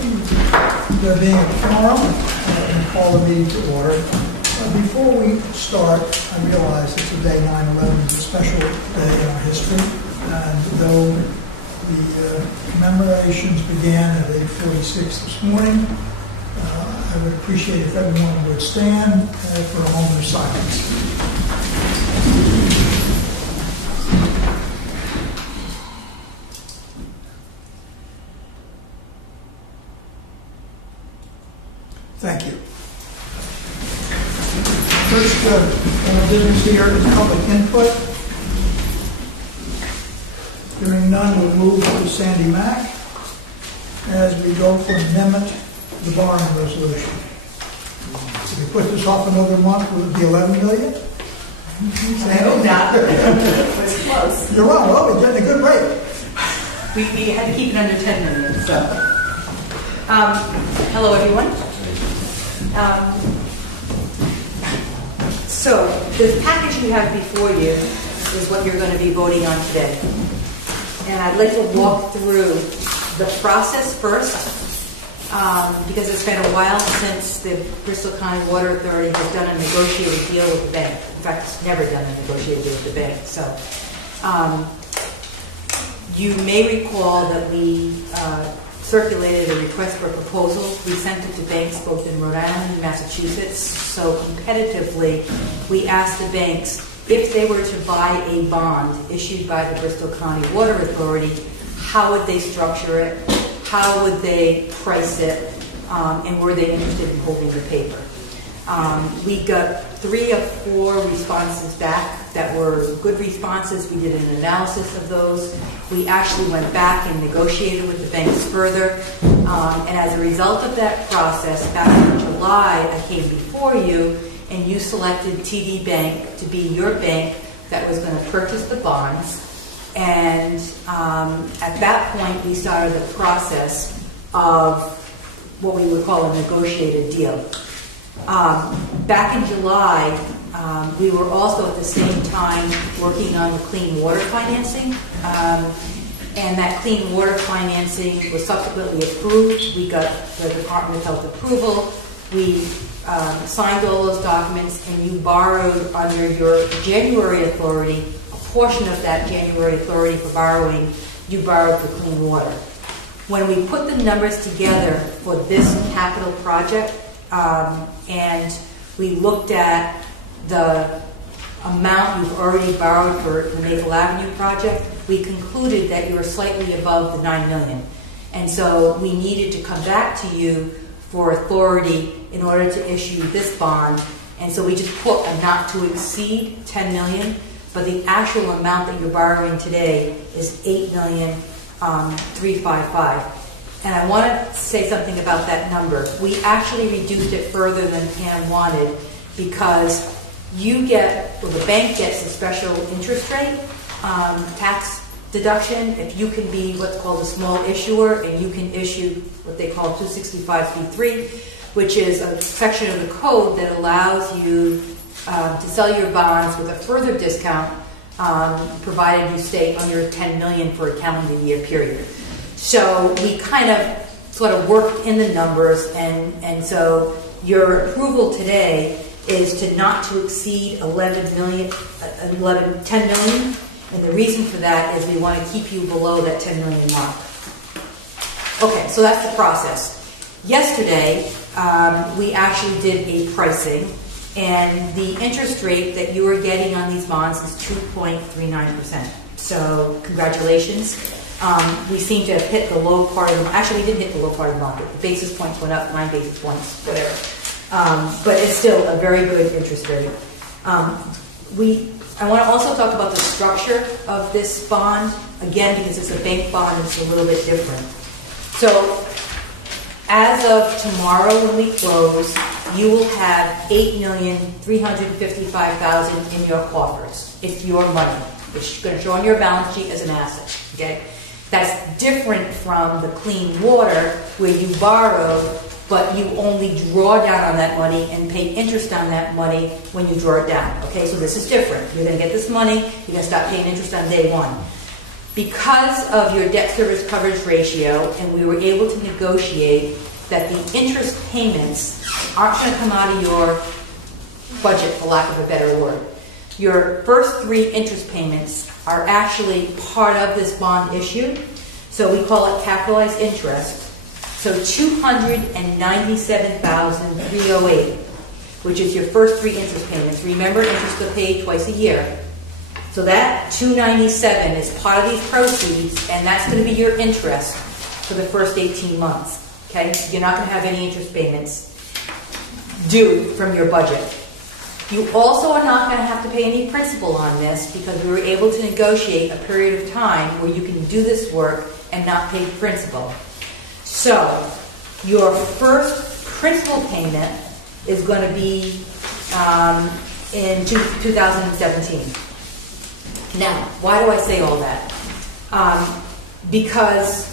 There being a quorum, and call the meeting to order. Before we start, I realize that today, 9/11, is a special day in our history, and though the commemorations began at 8:46 this morning, I would appreciate if everyone would stand for a moment of silence. Thank you. First order of business here is public input. Hearing none, we'll move to Sandy Mack as we go for amendment to the borrowing resolution. If we put this off another month, will it be 11 million? I hope not. It was close. You're wrong. Well, we did a good rate. We had to keep it under 10 million. So, hello everyone. So the package you have before you is what you're going to be voting on today. And I'd like to walk through the process first, because it's been a while since the Bristol County Water Authority has done a negotiated deal with the bank. In fact, it's never done a negotiated deal with the bank. So you may recall that we circulated a request for proposals. We sent it to banks both in Rhode Island and Massachusetts. So competitively, we asked the banks if they were to buy a bond issued by the Bristol County Water Authority, how would they structure it, how would they price it, and were they interested in holding the paper. We got 3 of 4 responses back that were good responses. We did an analysis of those. We actually went back and negotiated with the banks further. And as a result of that process, back in July, I came before you and you selected TD Bank to be your bank that was going to purchase the bonds. And at that point, we started the process of what we would call a negotiated deal. Back in July, we were also at the same time working on the clean water financing, and that clean water financing was subsequently approved. We got the Department of Health approval. We signed all those documents, and you borrowed under your January authority, a portion of that January authority for borrowing, you borrowed for clean water. When we put the numbers together for this capital project, and we looked at the amount you've already borrowed for the Maple Avenue project, we concluded that you were slightly above the $9 million. And so we needed to come back to you for authority in order to issue this bond. And so we just put a not to exceed $10 million, but the actual amount that you're borrowing today is $8,355,000. And I want to say something about that number. We actually reduced it further than Pam wanted because you get, or the bank gets a special interest rate, tax deduction if you can be what's called a small issuer and you can issue what they call 265(b)(3), which is a section of the code that allows you to sell your bonds with a further discount, provided you stay under $10 million for a calendar year period. So we kind of sort of worked in the numbers, and so your approval today is to not to exceed $10 million. And the reason for that is we want to keep you below that $10 million mark. Okay, so that's the process. Yesterday, we actually did a pricing, and the interest rate that you are getting on these bonds is 2.39%. So congratulations. We seem to have hit the low part of the, actually we didn't hit the low part of the market. The basis points went up, 9 basis points, whatever. But it's still a very good interest rate. I want to also talk about the structure of this bond, again, because it's a bank bond, it's a little bit different. So as of tomorrow when we close, you will have $8,355,000 in your coffers. It's your money. It's going to show on your balance sheet as an asset. Okay? That's different from the clean water where you borrow, but you only draw down on that money and pay interest on that money when you draw it down. Okay, so this is different. You're going to get this money, you're going to start paying interest on day one. Because of your debt service coverage ratio, and we were able to negotiate that the interest payments aren't going to come out of your budget, for lack of a better word. Your first 3 interest payments are actually part of this bond issue, so we call it capitalized interest. So $297,308, which is your first 3 interest payments. Remember, interest is paid twice a year. So that $297 is part of these proceeds, and that's going to be your interest for the first 18 months. Okay? You're not going to have any interest payments due from your budget. You also are not going to have to pay any principal on this because we were able to negotiate a period of time where you can do this work and not pay principal. So your first principal payment is going to be in 2017. Now, why do I say all that? Because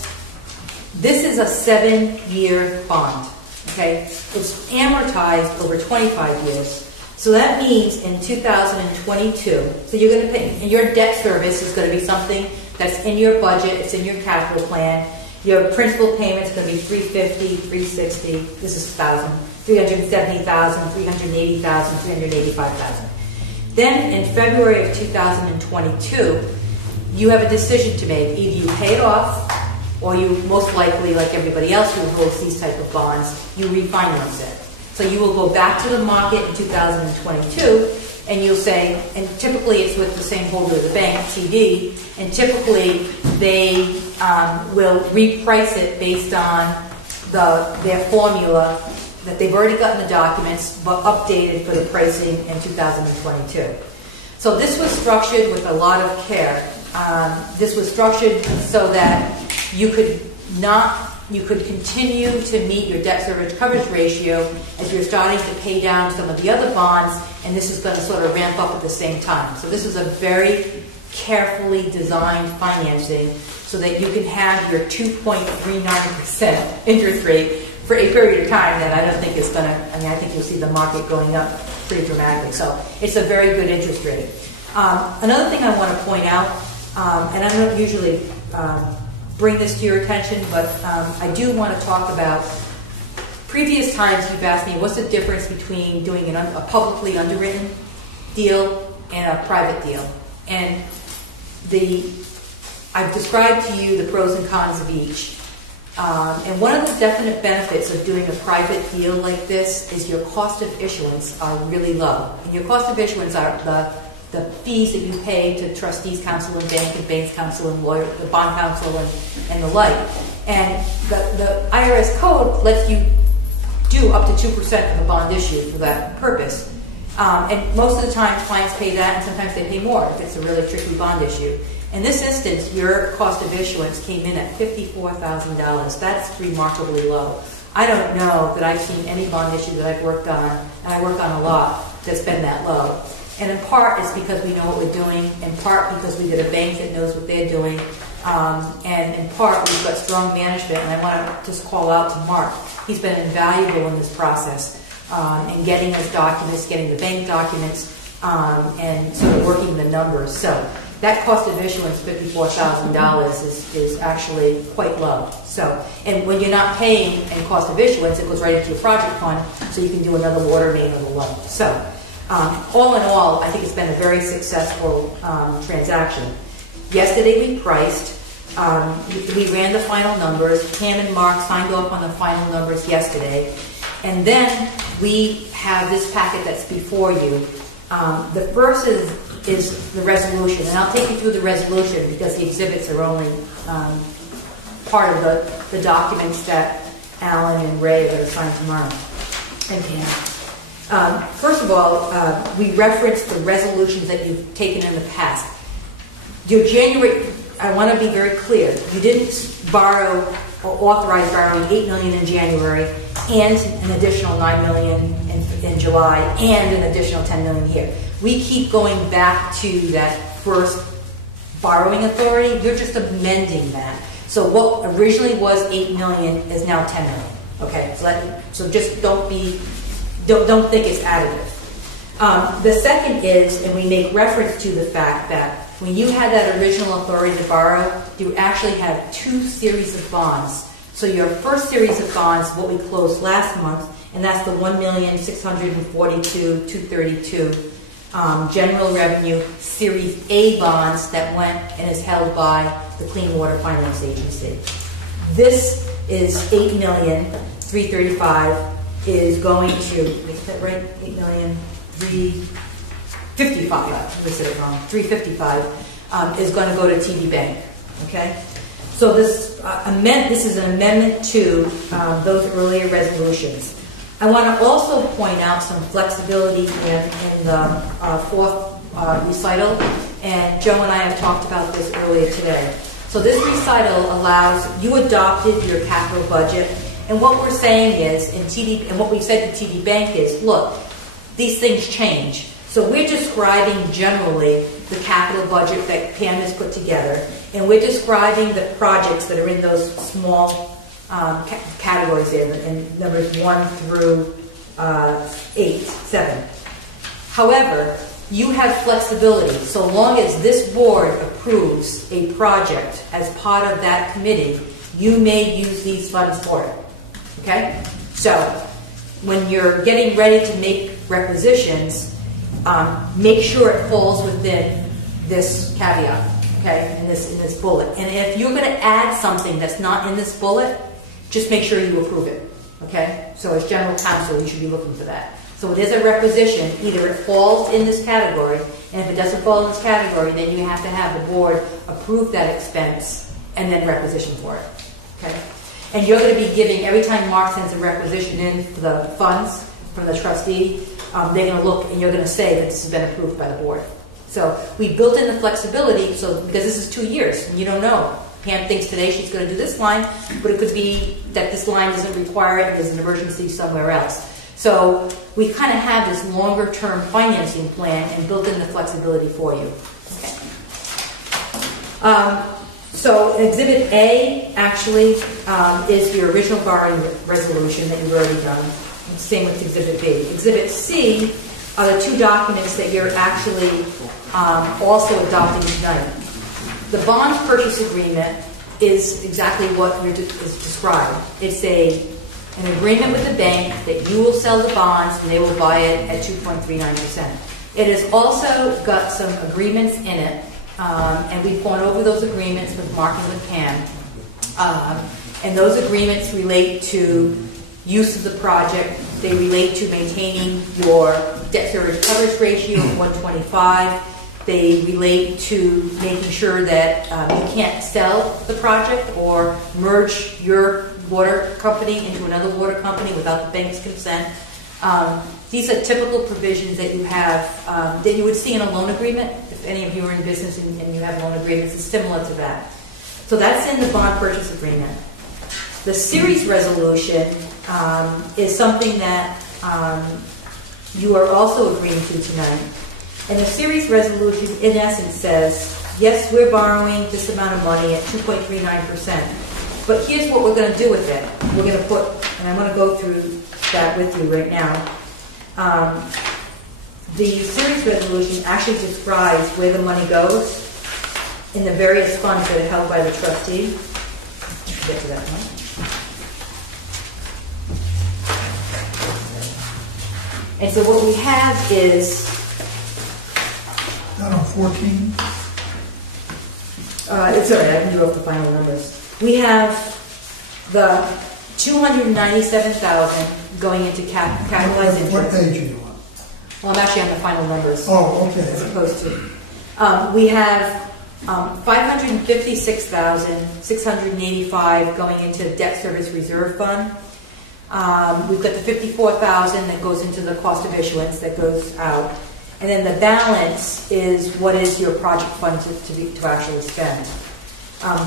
this is a 7-year bond, okay? It's amortized over 25 years. So that means in 2022, so you're going to pay, and your debt service is going to be something that's in your budget, it's in your capital plan. Your principal payment's going to be $350, $360, this is $1,000, $370,000, $380,000, $385,000. Then in February of 2022, you have a decision to make. Either you pay it off, or you most likely, like everybody else who holds these type of bonds, you refinance it. So you will go back to the market in 2022, and you'll say, and typically it's with the same holder of the bank, TD, and typically they will reprice it based on their formula that they've already gotten the documents, but updated for the pricing in 2022. So this was structured with a lot of care. This was structured so that you could continue to meet your debt service coverage ratio as you're starting to pay down some of the other bonds, and this is going to sort of ramp up at the same time. So this is a very carefully designed financing so that you can have your 2.39% interest rate for a period of time that I don't think is going to, I think you'll see the market going up pretty dramatically. So it's a very good interest rate. Another thing I want to point out, and I don't usually bring this to your attention, but I do want to talk about previous times you've asked me what's the difference between doing a publicly underwritten deal and a private deal. And I've described to you the pros and cons of each. And one of the definite benefits of doing a private deal like this is your cost of issuance are really low. And your cost of issuance are the fees that you pay to trustees counsel and banks counsel and lawyer, the bond counsel and the like. And the IRS code lets you do up to 2% of a bond issue for that purpose. And most of the time clients pay that, and sometimes they pay more if it's a really tricky bond issue. In this instance, your cost of issuance came in at $54,000. That's remarkably low. I don't know that I've seen any bond issue that I've worked on, and I work on a lot, that's been that low. And in part, it's because we know what we're doing. In part, because we get a bank that knows what they're doing. And in part, we've got strong management. And I want to just call out to Mark. He's been invaluable in this process in getting us documents, getting the bank documents, and sort of working the numbers. So that cost of issuance, $54,000, is actually quite low. So, and when you're not paying in cost of issuance, it goes right into your project fund, so you can do another water main or the loan. So, all in all, I think it's been a very successful transaction. Yesterday we priced. We ran the final numbers. Pam and Mark signed off on the final numbers yesterday. And then we have this packet that's before you. The first is the resolution. And I'll take you through the resolution because the exhibits are only part of the documents that Alan and Ray are going to sign tomorrow. And Pam. First of all, we referenced the resolutions that you've taken in the past. Your January, I want to be very clear, you didn't borrow or authorize borrowing $8 million in January and an additional $9 million in July and an additional $10 million here. We keep going back to that first borrowing authority. You're just amending that. So what originally was $8 million is now $10 million. Okay, so just don't think it's additive. The second is, and we make reference to the fact that when you had that original authority to borrow, you actually have 2 series of bonds. So your first series of bonds, what we closed last month, and that's the $1,642,232 general revenue Series A bonds that went and is held by the Clean Water Finance Agency. This is $8,335,000 is going to, is that right? 8,355,000. I said it wrong. 355 is going to go to TD Bank. Okay. So this this is an amendment to those earlier resolutions. I want to also point out some flexibility in the fourth recital, and Joe and I have talked about this earlier today. So this recital allows, you adopted your capital budget, and what we're saying is, and what we said to TD Bank is, look, these things change. So we're describing generally the capital budget that Pam has put together, and we're describing the projects that are in those small categories there, in numbers 1 through 7. However, you have flexibility. So long as this board approves a project as part of that committee, you may use these funds for it. Okay? So when you're getting ready to make requisitions, make sure it falls within this caveat, okay, in this bullet. And if you're going to add something that's not in this bullet, just make sure you approve it, okay? So as general counsel, you should be looking for that. So it is a requisition. Either it falls in this category, and if it doesn't fall in this category, then you have to have the board approve that expense and then requisition for it, okay? And you're going to be giving, every time Mark sends a requisition in for the funds from the trustee, they're going to look and you're going to say that this has been approved by the board. So we built in the flexibility, so because this is 2 years, and you don't know. Pam thinks today she's going to do this line, but it could be that this line doesn't require it, there's an emergency somewhere else. So we kind of have this longer term financing plan and built in the flexibility for you. Okay. So Exhibit A actually is your original borrowing resolution that you've already done. Same with Exhibit B. Exhibit C are the 2 documents that you're actually also adopting tonight. The bond purchase agreement is exactly what is described. It's an agreement with the bank that you will sell the bonds and they will buy it at 2.39%. It has also got some agreements in it, and we've gone over those agreements with Mark and with Pam. And those agreements relate to use of the project. They relate to maintaining your debt service coverage ratio of 125. They relate to making sure that you can't sell the project or merge your water company into another water company without the bank's consent. These are typical provisions that you have, that you would see in a loan agreement. If any of you are in business and you have loan agreements, it's similar to that. So that's in the bond purchase agreement. The series resolution is something that you are also agreeing to tonight. And the series resolution, in essence, says, yes, we're borrowing this amount of money at 2.39%. But here's what we're going to do with it. We're going to put, and I'm going to go through that with you right now. The series resolution actually describes where the money goes in the various funds that are held by the trustee. Let's get to that one. And so what we have is... Not on 14? It's all right, I can do off the final numbers. We have the $297,000 going into capitalized interest. What page are you on? Well, I'm actually on the final numbers. Oh, okay. As opposed to. We have $556,685 going into debt service reserve fund. We've got the $54,000 that goes into the cost of issuance that goes out. And then the balance is what is your project fund to actually spend.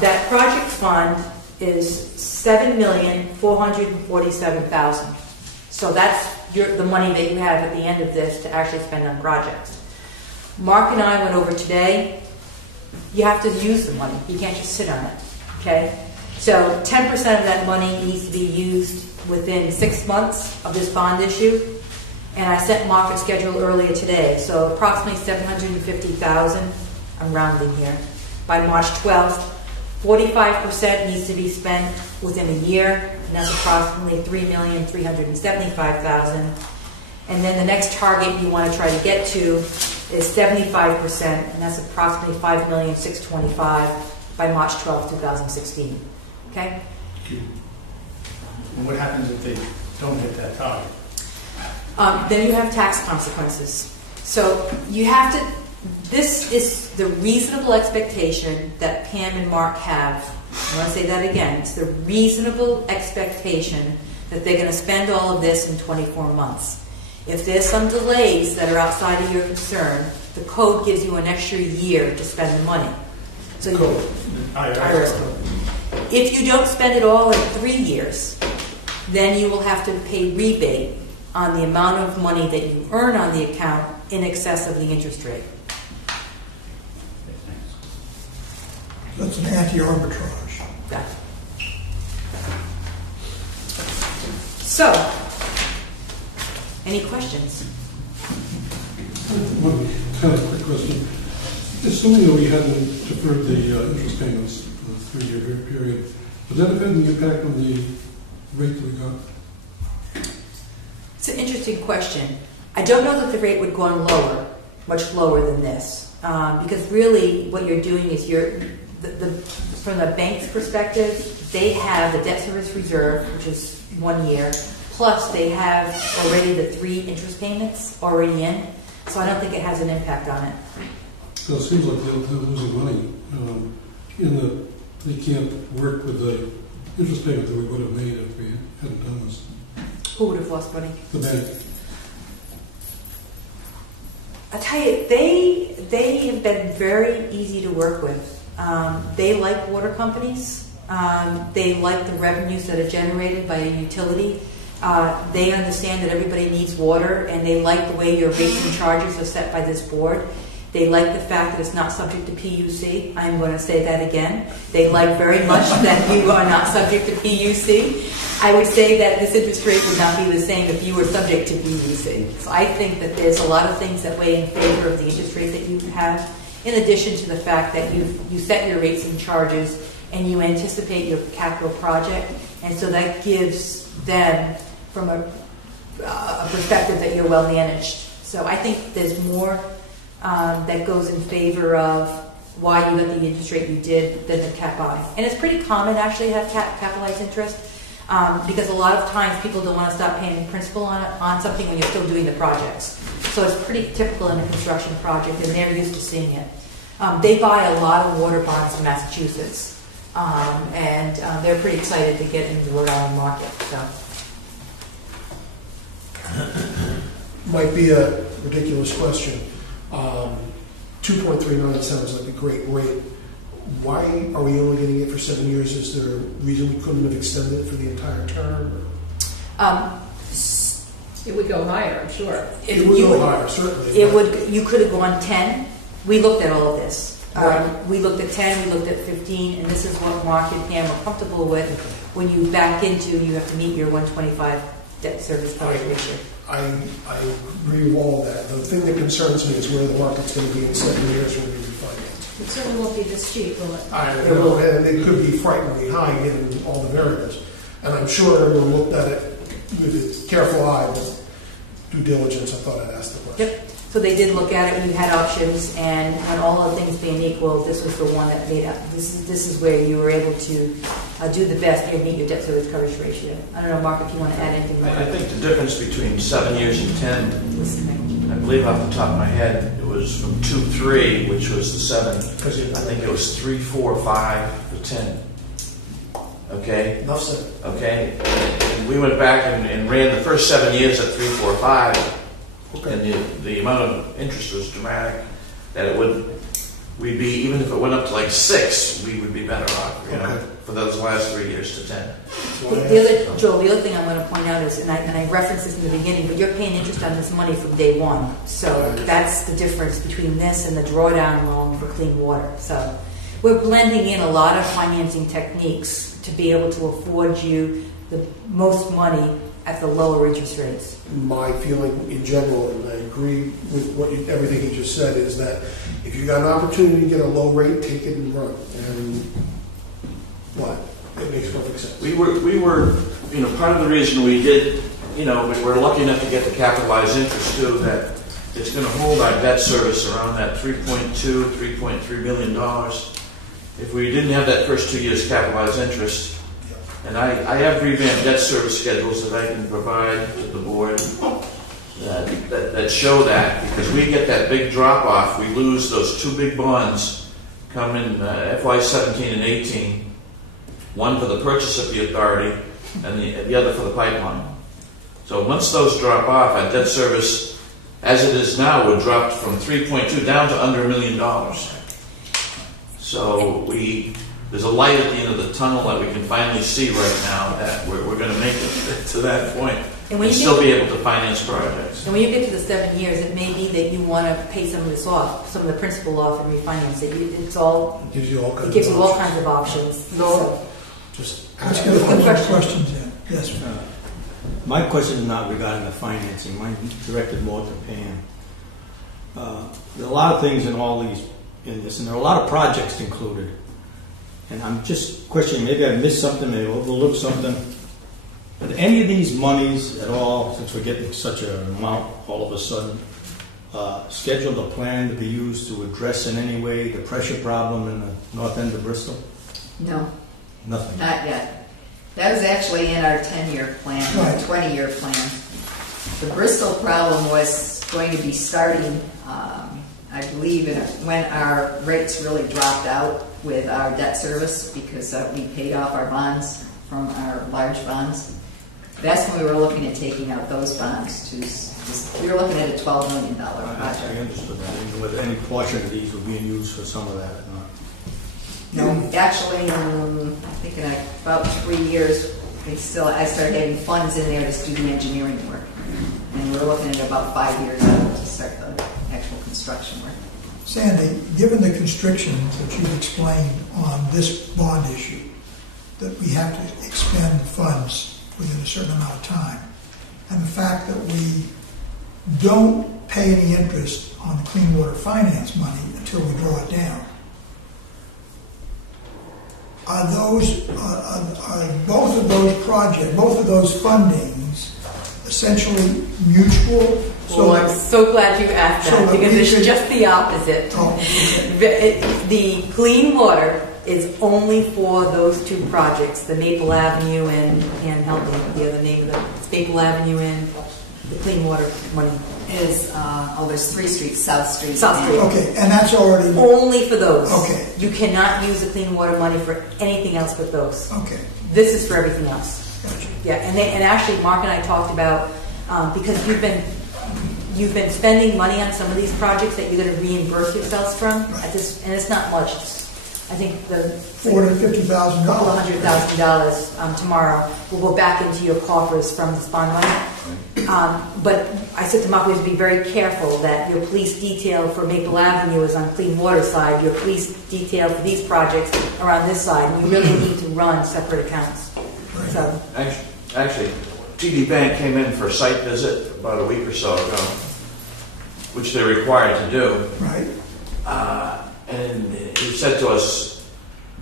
That project fund is $7,447,000. So that's the money that you have at the end of this to actually spend on projects. Mark and I went over today. You have to use the money. You can't just sit on it. Okay? So 10% of that money needs to be used within 6 months of this bond issue. And I sent market schedule earlier today, so approximately $750,000, I'm rounding here, by March 12th. 45% needs to be spent within a year, and that's approximately $3,375,000. And then the next target you want to try to get to is 75%, and that's approximately $5,625,000 by March 12th, 2016. Okay? And what happens if they don't hit that target? Then you have tax consequences. So you have to, this is the reasonable expectation that Pam and Mark have. I want to say that again. It's the reasonable expectation that they're going to spend all of this in 24 months. If there's some delays that are outside of your concern, the code gives you an extra year to spend the money. So IRS code. If you don't spend it all in 3 years, then you will have to pay rebate on the amount of money that you earn on the account in excess of the interest rate. That's an anti-arbitrage. Yeah. So, any questions? One kind of quick question. Assuming that we hadn't deferred the interest payments for the 3-year period, would that have had any impact on the rate that we got? It's an interesting question. I don't know that the rate would go on lower, much lower than this, because really what you're doing is from the bank's perspective, they have the debt service reserve, which is 1 year, plus they have already the 3 interest payments already in, so I don't think it has an impact on it. So it seems like they're losing money in that they can't work with the interest payment that we would have made if we hadn't done this. Who would have lost money? The bank. I tell you, they have been very easy to work with. They like water companies. They like the revenues that are generated by a utility. They understand that everybody needs water, and they like the way your rates and charges are set by this board. They like the fact that it's not subject to PUC. I'm going to say that again. They like very much that you are not subject to PUC. I would say that this interest rate would not be the same if you were subject to PUC. So I think that there's a lot of things that weigh in favor of the interest rate that you have, in addition to the fact that you set your rates and charges and you anticipate your capital project, and so that gives them, from a perspective, that you're well managed. So I think there's more that goes in favor of why you got the interest rate you did than the cap I. And it's pretty common actually to have capitalized interest because a lot of times people don't want to stop paying principal on something when you're still doing the projects. So it's pretty typical in a construction project, and they're used to seeing it. They buy a lot of water bonds in Massachusetts, and they're pretty excited to get into the Rhode Island market. So. Might be a ridiculous question. 2.39 sounds like a great rate. Why are we only getting it for 7 years? Is there a reason we couldn't have extended it for the entire term? It would go higher, I'm sure. It would go higher, certainly. You could have gone 10. We looked at all of this. Right. We looked at 10, we looked at 15, and this is what Mark and Pam are comfortable with. When you back into, you have to meet your 125 debt service coverage ratio. I agree with all of that. The thing that concerns me is where the market's going to be in 7 years when we refinance. It certainly won't be this cheap, will it? I know, and it could be frighteningly high given all the variables. And I'm sure everyone looked at it with a careful eye, but due diligence, I thought I'd ask the question. Yep. So they did look at it, and you had options, and when all other things being equal, this was the one that made up. This is where you were able to do the best and meet your debt service coverage ratio. I don't know, Mark, if you want to add anything more. I think the difference between 7 years and 10, Listening. I believe off the top of my head, it was from 2-3, which was the 7. I think it was 3, 4, 5 to 10. Okay? Enough said. Okay? And we went back and ran the first 7 years at 3, 4, 5. Okay. And the amount of interest was dramatic that we'd be, even if it went up to like 6, we would be better off, you know, for those last 3 years to 10. Joel, the other thing I want to point out is, and I referenced this in the beginning, but you're paying interest on this money from day one. So that's the difference between this and the drawdown loan for clean water. So we're blending in a lot of financing techniques to be able to afford you the most money at the lower interest rates. My feeling in general, and I agree with everything you just said, is that if you got an opportunity to get a low rate, take it and run. And but it makes perfect sense. We were, part of the reason we did, we were lucky enough to get the capitalized interest too, that it's going to hold our debt service around that $3.3 million. If we didn't have that first 2 years capitalized interest, and I have revamped debt service schedules that I can provide to the board that show that, because we get that big drop off, we lose those two big bonds come in FY 17 and 18, one for the purchase of the authority and the other for the pipeline. So once those drop off, our debt service, as it is now, would drop from 3.2 down to under $1 million. So there's a light at the end of the tunnel that we can finally see right now that we're going to make it to that point and still be able to finance projects. And when you get to the 7 years, it may be that you want to pay some of this off, some of the principal off, and refinance it. It gives you all kinds of options. No. Just Let's get a couple of questions in. Yes, ma'am. My question is not regarding the financing. Mine directed more to Pam. There are a lot of things in this, and there are a lot of projects included. And I'm just questioning, maybe I missed something, maybe I overlooked something. But any of these monies at all, since we're getting such an amount all of a sudden, scheduled or planned to be used to address in any way the pressure problem in the north end of Bristol? No. Nothing. Not yet. That was actually in our 10-year plan, right. 20-year plan. The Bristol problem was going to be starting, I believe, when our rates really dropped out with our debt service, because we paid off our bonds from our large bonds. That's when we were looking at taking out those bonds. We were looking at a $12 million project. I understood that. Even with any portion of these were being used for some of that or not? No, actually, I think in about 3 years, I started having funds in there to do the engineering work. And we're looking at about 5 years out to start the actual construction work. Sandy, given the constrictions that you've explained on this bond issue, that we have to expend funds within a certain amount of time, and the fact that we don't pay any interest on the clean water finance money until we draw it down, are both of those projects, both of those fundings, essentially mutual? Well, I'm so glad you asked that, because it's just the opposite. Oh, okay. The clean water is only for those two projects, the Maple Avenue and help me with the other name of the Maple Avenue and the clean water money. There's 3 streets, South Street. South Street. Okay, and that's already... Only for those. Okay. You cannot use the clean water money for anything else but those. Okay. This is for everything else. Gotcha. Yeah, and actually Mark and I talked about, because you've been spending money on some of these projects that you're going to reimburse yourselves from, Right. and it's not much. I think the $450,000. couple of $100,000 tomorrow will go back into your coffers from this bond money. But I said to Mark, we have to be very careful that your police detail for Maple Avenue is on clean water side, your police detail for these projects are on this side, and you really need to run separate accounts. Right. So, Actually, TD Bank came in for a site visit about a week or so ago, which they're required to do. Right. And he said to us,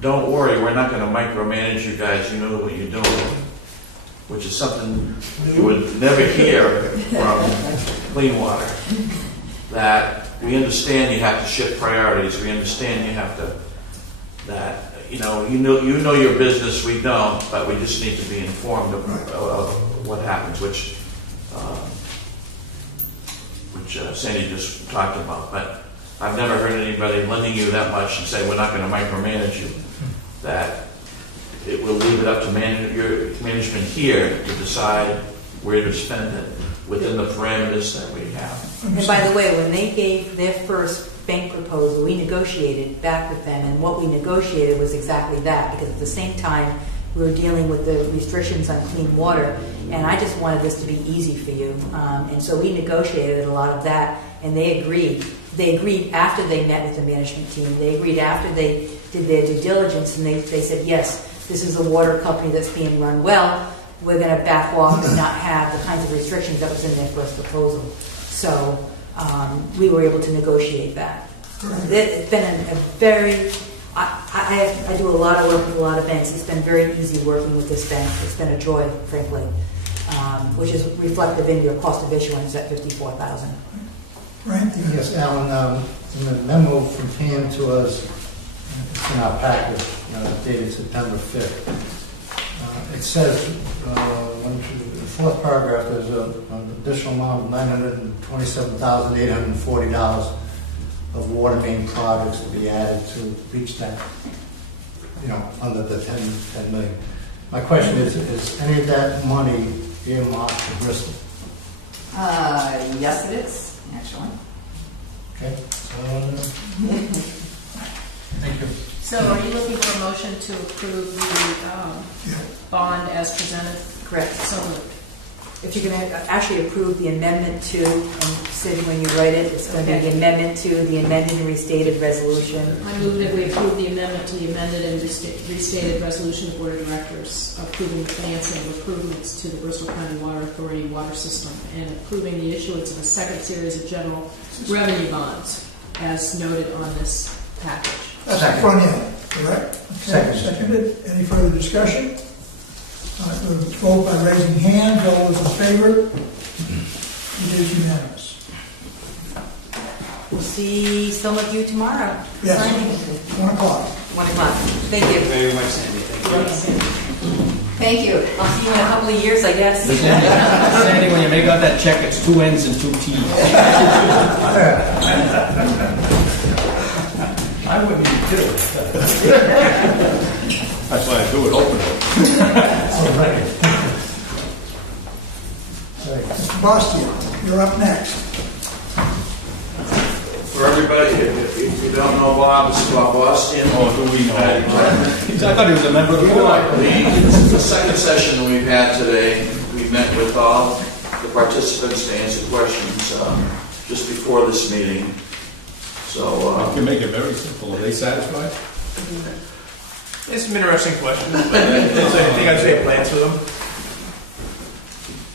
don't worry, we're not going to micromanage you guys, you know what you're doing. Which is something you would never hear from clean water. That we understand you have to shift priorities, we understand you have to, you know your business, we don't, but we just need to be informed of what happens, which Sandy just talked about. But I've never heard anybody lending you that much and say we're not going to micromanage you. That it will leave it up to management here to decide where to spend it within the parameters that we have. and by the way, when they gave their first bank proposal, we negotiated back with them, and what we negotiated was exactly that, because at the same time we were dealing with the restrictions on clean water, and I just wanted this to be easy for you, and so we negotiated a lot of that, and they agreed. They agreed after they met with the management team. They agreed after they did their due diligence, and they said, yes, this is a water company that's being run well. we're going to back off and not have the kinds of restrictions that was in their first proposal. So we were able to negotiate that. It's been a very, I do a lot of work with a lot of banks. It's been very easy working with this bank. It's been a joy, frankly, which is reflective in your cost of issuance at $54,000. Right? Yes, Alan, in the memo from Pam to us, it's in our packet, dated September 5th. It says, the fourth paragraph, there's an additional amount of $927,840 of water main projects to be added to reach that, under the 10 million. My question is any of that money earmarked for Bristol? Yes, it is, actually. Okay. Thank you. So are you looking for a motion to approve the bond as presented? Correct. So moved. If you're going to actually approve the amendment to, and Cindy, when you write it, it's going to be the amendment to the amended and restated resolution. I move that we approve the amendment to the amended and restated resolution of the Board of Directors approving the financing of improvements to the Bristol County Water Authority water system and approving the issuance of a second series of general revenue bonds as noted on this package. That's the front end, correct? Okay, seconded. Any further discussion? We'll vote by raising hands. All those in favor? It is unanimous. We'll see some of you tomorrow. Yes. Signing. 1 o'clock. 1 o'clock. Thank you. Very much, Sandy. Thank you. Thank you. I'll see you in a couple of years, I guess. Sandy, when you make out that check, it's 2 N's and 2 T's. I wouldn't even do it. That's why I do it openly. Mr. Bastian, you're up next. For everybody, if you don't know Bob, this is Bob Bastian. Oh, do we know? I thought he was a member of the board. This is the second session that we've had today. We met with all the participants to answer questions just before this meeting. So You can make it very simple. Are they satisfied? It's some interesting questions, but I think I'd say plans for them.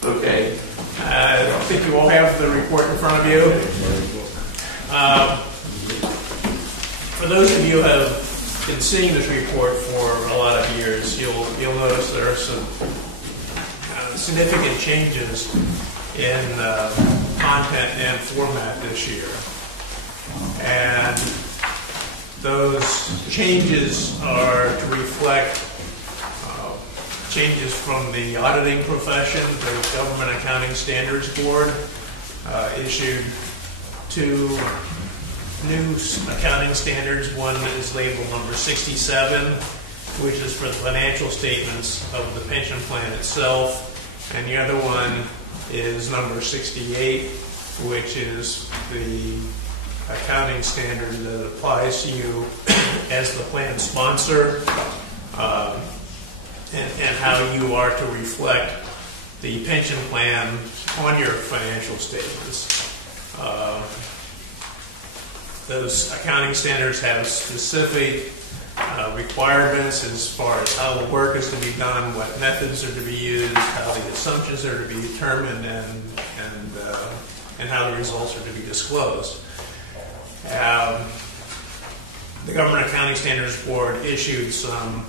okay. I think you all have the report in front of you. For those of you who have been seeing this report for a lot of years, you'll notice there are some significant changes in content and format this year. And those changes are to reflect changes from the auditing profession. The Government Accounting Standards Board issued 2 new accounting standards. One is labeled number 67, which is for the financial statements of the pension plan itself, and the other one is number 68, which is the accounting standard that applies to you as the plan sponsor, and how you are to reflect the pension plan on your financial statements. Those accounting standards have specific requirements as far as how the work is to be done, what methods are to be used, how the assumptions are to be determined, and how the results are to be disclosed. The Government Accounting Standards Board issued some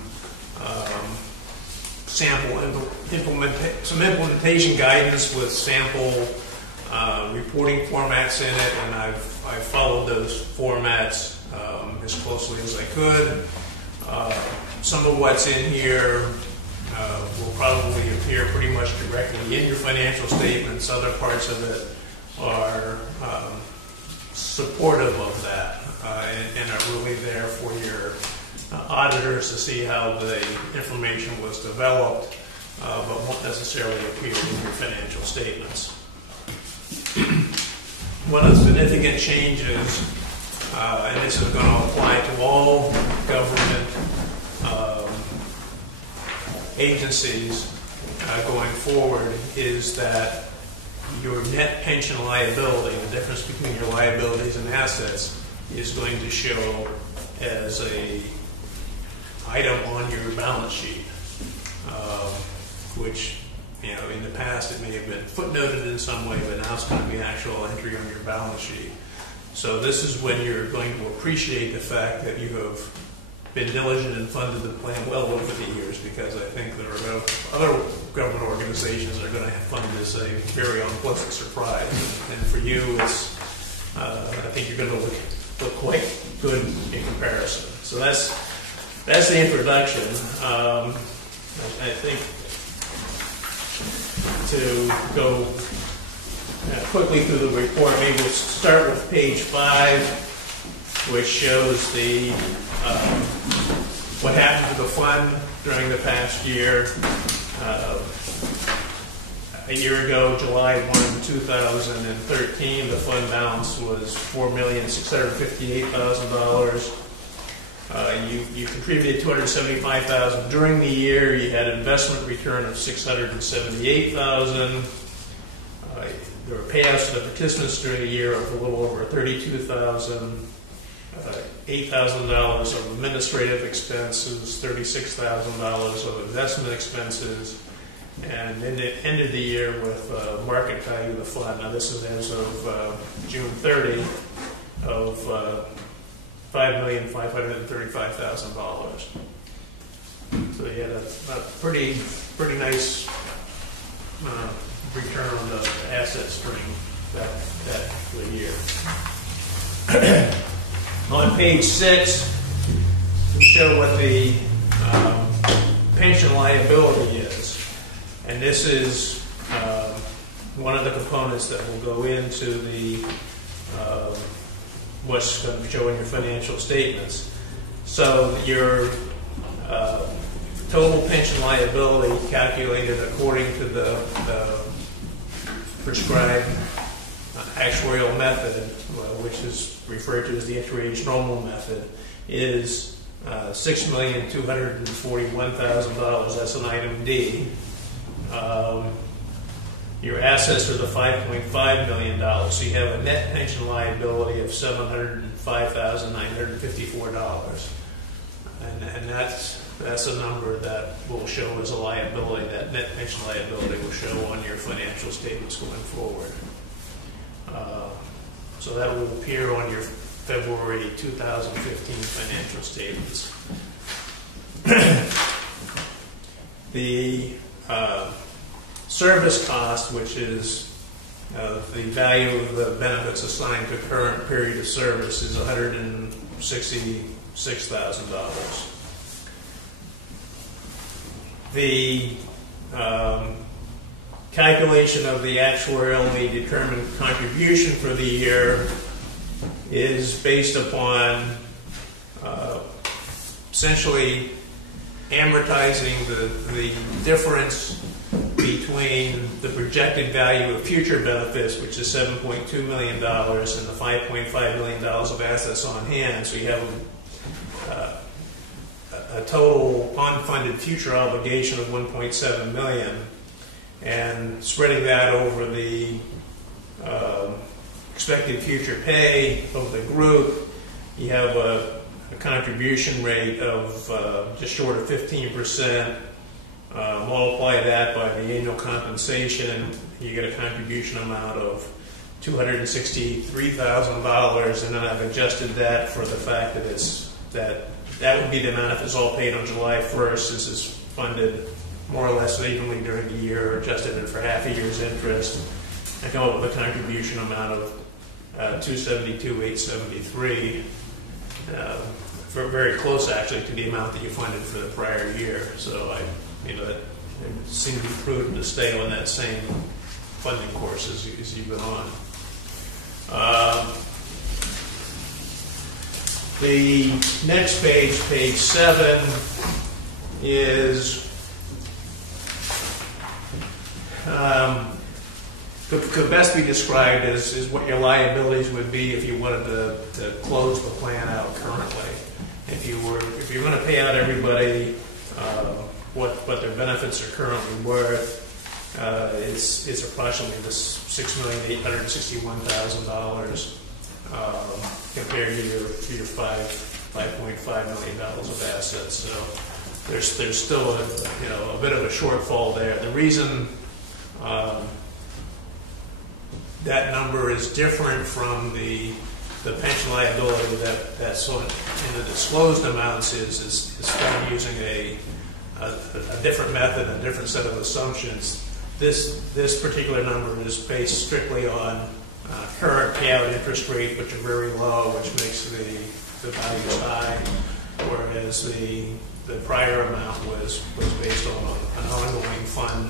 implementation guidance with sample reporting formats in it, and I've followed those formats as closely as I could. Some of what's in here will probably appear pretty much directly in your financial statements. Other parts of it are supportive of that and are really there for your auditors to see how the information was developed, but won't necessarily appear in your financial statements. One of the significant changes, and this is going to apply to all government agencies going forward, is that your net pension liability, the difference between your liabilities and assets, is going to show as a item on your balance sheet, which in the past it may have been footnoted in some way, but now it's going to be an actual entry on your balance sheet. So this is when you're going to appreciate the fact that you have been diligent and funded the plan well over the years, because I think there are other government organizations that are going to fund this a very unpleasant surprise. And for you, it's I think you're going to look quite good in comparison. So that's the introduction. I think to go quickly through the report, maybe we'll start with page 5, which shows the what happened to the fund during the past year. A year ago, July 1, 2013, the fund balance was $4,658,000. You contributed $275,000 during the year. You had an investment return of $678,000. There were payouts to the participants during the year of a little over $32,000. $8,000 of administrative expenses, $36,000 of investment expenses, and ended the year with market value of the fund. Now this is as of June 30 of $5,535,000. So you had a pretty nice return on the assets during that year. On page 6, we show what the pension liability is. And this is one of the components that will go into the what's going to show in your financial statements. So your total pension liability calculated according to the prescribed actuarial method, which is referred to as the interage normal method, is $6,241,000. That's an item D. Your assets are the $5.5 million. So you have a net pension liability of $705,954. And that's a number that will show as a liability. That net pension liability will show on your financial statements going forward. So that will appear on your February 2015 financial statements. The service cost, which is the value of the benefits assigned to current period of service, is $166,000. The calculation of the actuarially determined contribution for the year is based upon essentially amortizing the difference between the projected value of future benefits, which is $7.2 million, and the $5.5 million of assets on hand. So you have a total unfunded future obligation of $1.7 million. And spreading that over the expected future pay of the group, you have a contribution rate of just short of 15%. Multiply that by the annual compensation, you get a contribution amount of $263,000, and then I've adjusted that for the fact that that would be the amount if it's all paid on July 1st. This is funded more or less evenly during the year, adjusted it for half a year's interest. I come up with a contribution amount of $272,873, very close actually to the amount that you funded for the prior year. So it seemed to be prudent to stay on that same funding course as you've been on. The next page, page 7, is could best be described as what your liabilities would be if you wanted to close the plan out currently. If you're going to pay out everybody what their benefits are currently worth, is approximately this $6,861,000 compared to your $5.5 million of assets. So there's still a bit of a shortfall there. The reason That number is different from the pension liability that's in the disclosed amounts is done using a different method, a different set of assumptions. This particular number is based strictly on current payout interest rate, which are very low, which makes the values high, whereas the prior amount was based on an ongoing fund,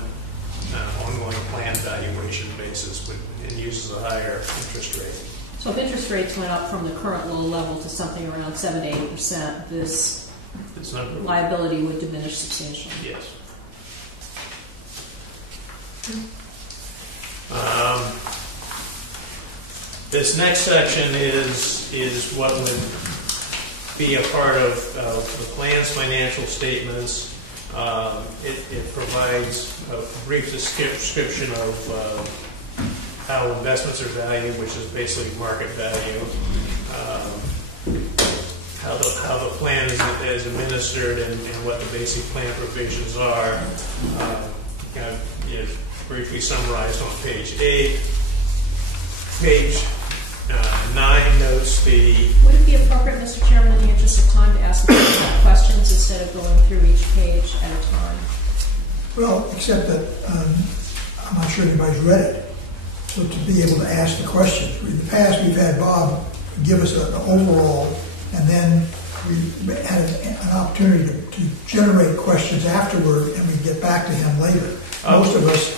ongoing plan valuation basis, and uses a higher interest rate. So if interest rates went up from the current low level to something around 7 to 8%, this liability would diminish substantially. Yes. This next section is what would be a part of the plan's financial statements. It provides a brief description of how investments are valued, which is basically market value. How the plan is administered and what the basic plan provisions are. Briefly summarized on page 8. Page 9 notes the... Would it be appropriate, Mr. Chairman, in the interest of time, to ask questions instead of going through each page at a time? Well, except that I'm not sure anybody's read it. So to be able to ask the questions. In the past, we've had Bob give us an overall, and then we had an opportunity to generate questions afterward, and we get back to him later. Most of us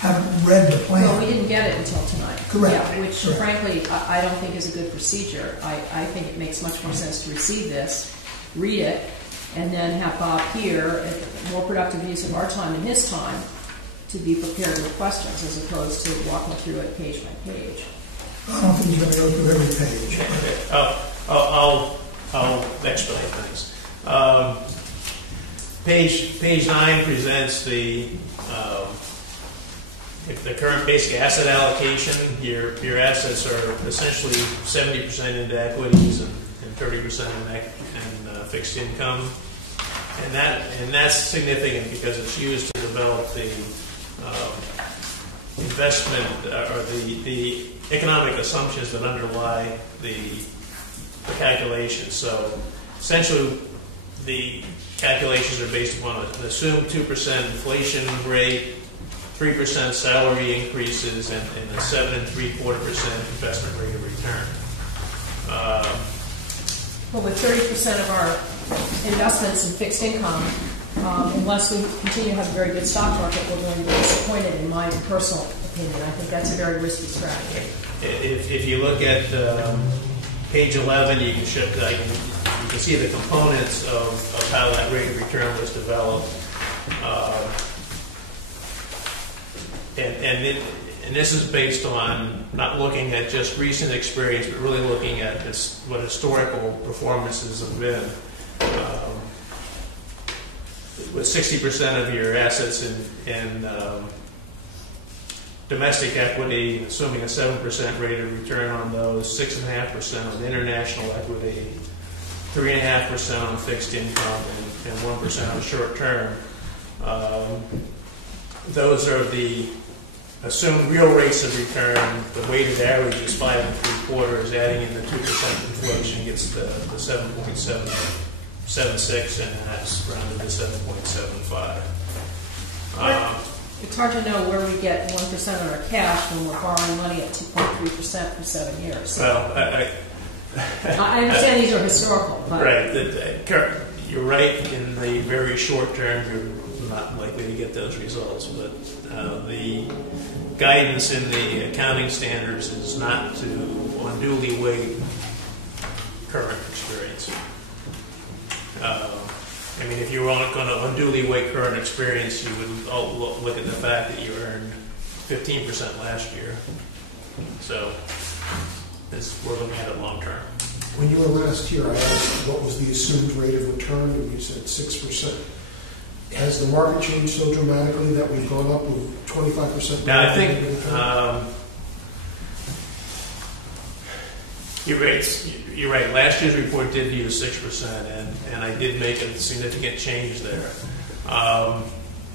haven't read the plan. Well, we didn't get it until tonight. Correct. Yeah, which, Correct. frankly, I don't think is a good procedure. I think it makes much more sense to receive this, read it, and then have Bob here, a more productive use of our time and his time, to be prepared with questions as opposed to walking through it page by page. I don't think he's going to go through every page. I'll expedite things. Page 9 presents the current basic asset allocation. Your assets are essentially 70% into equities and 30% in fixed income, and that's significant because it's used to develop the investment or the economic assumptions that underlie the calculations. So essentially, the calculations are based upon an assumed 2% inflation rate, 3% salary increases, and a 7 3/4% investment rate of return. Well, with 30% of our investments in fixed income, unless we continue to have a very good stock market, we're going to be disappointed, in my personal opinion. I think that's a very risky strategy. If you look at page 11, you can see the components of how that rate of return was developed. And this is based on not looking at just recent experience, but really looking at what historical performances have been. With 60% of your assets in domestic equity, assuming a 7% rate of return on those, 6.5% on international equity, 3.5% on fixed income, and 1% on short term. Those are the assumed real rates of return. The weighted average is 5 3/4. Adding in the 2% inflation gets the 7.76, and that's rounded to 7.75. It's hard to know where we get 1% on our cash when we're borrowing money at 2.3% for 7 years. Well, I understand these are historical, but right. You're right. In the very short term, you're not likely to get those results. But the guidance in the accounting standards is not to unduly weight current experience. I mean, if you were going to unduly weight current experience, you would look at the fact that you earned 15% last year. So we're looking at it long term. When you were last here, I asked what was the assumed rate of return, and you said 6%. Has the market changed so dramatically that we've gone up with 25%? Now, I think you're right. Last year's report did use 6%, and I did make a significant change there.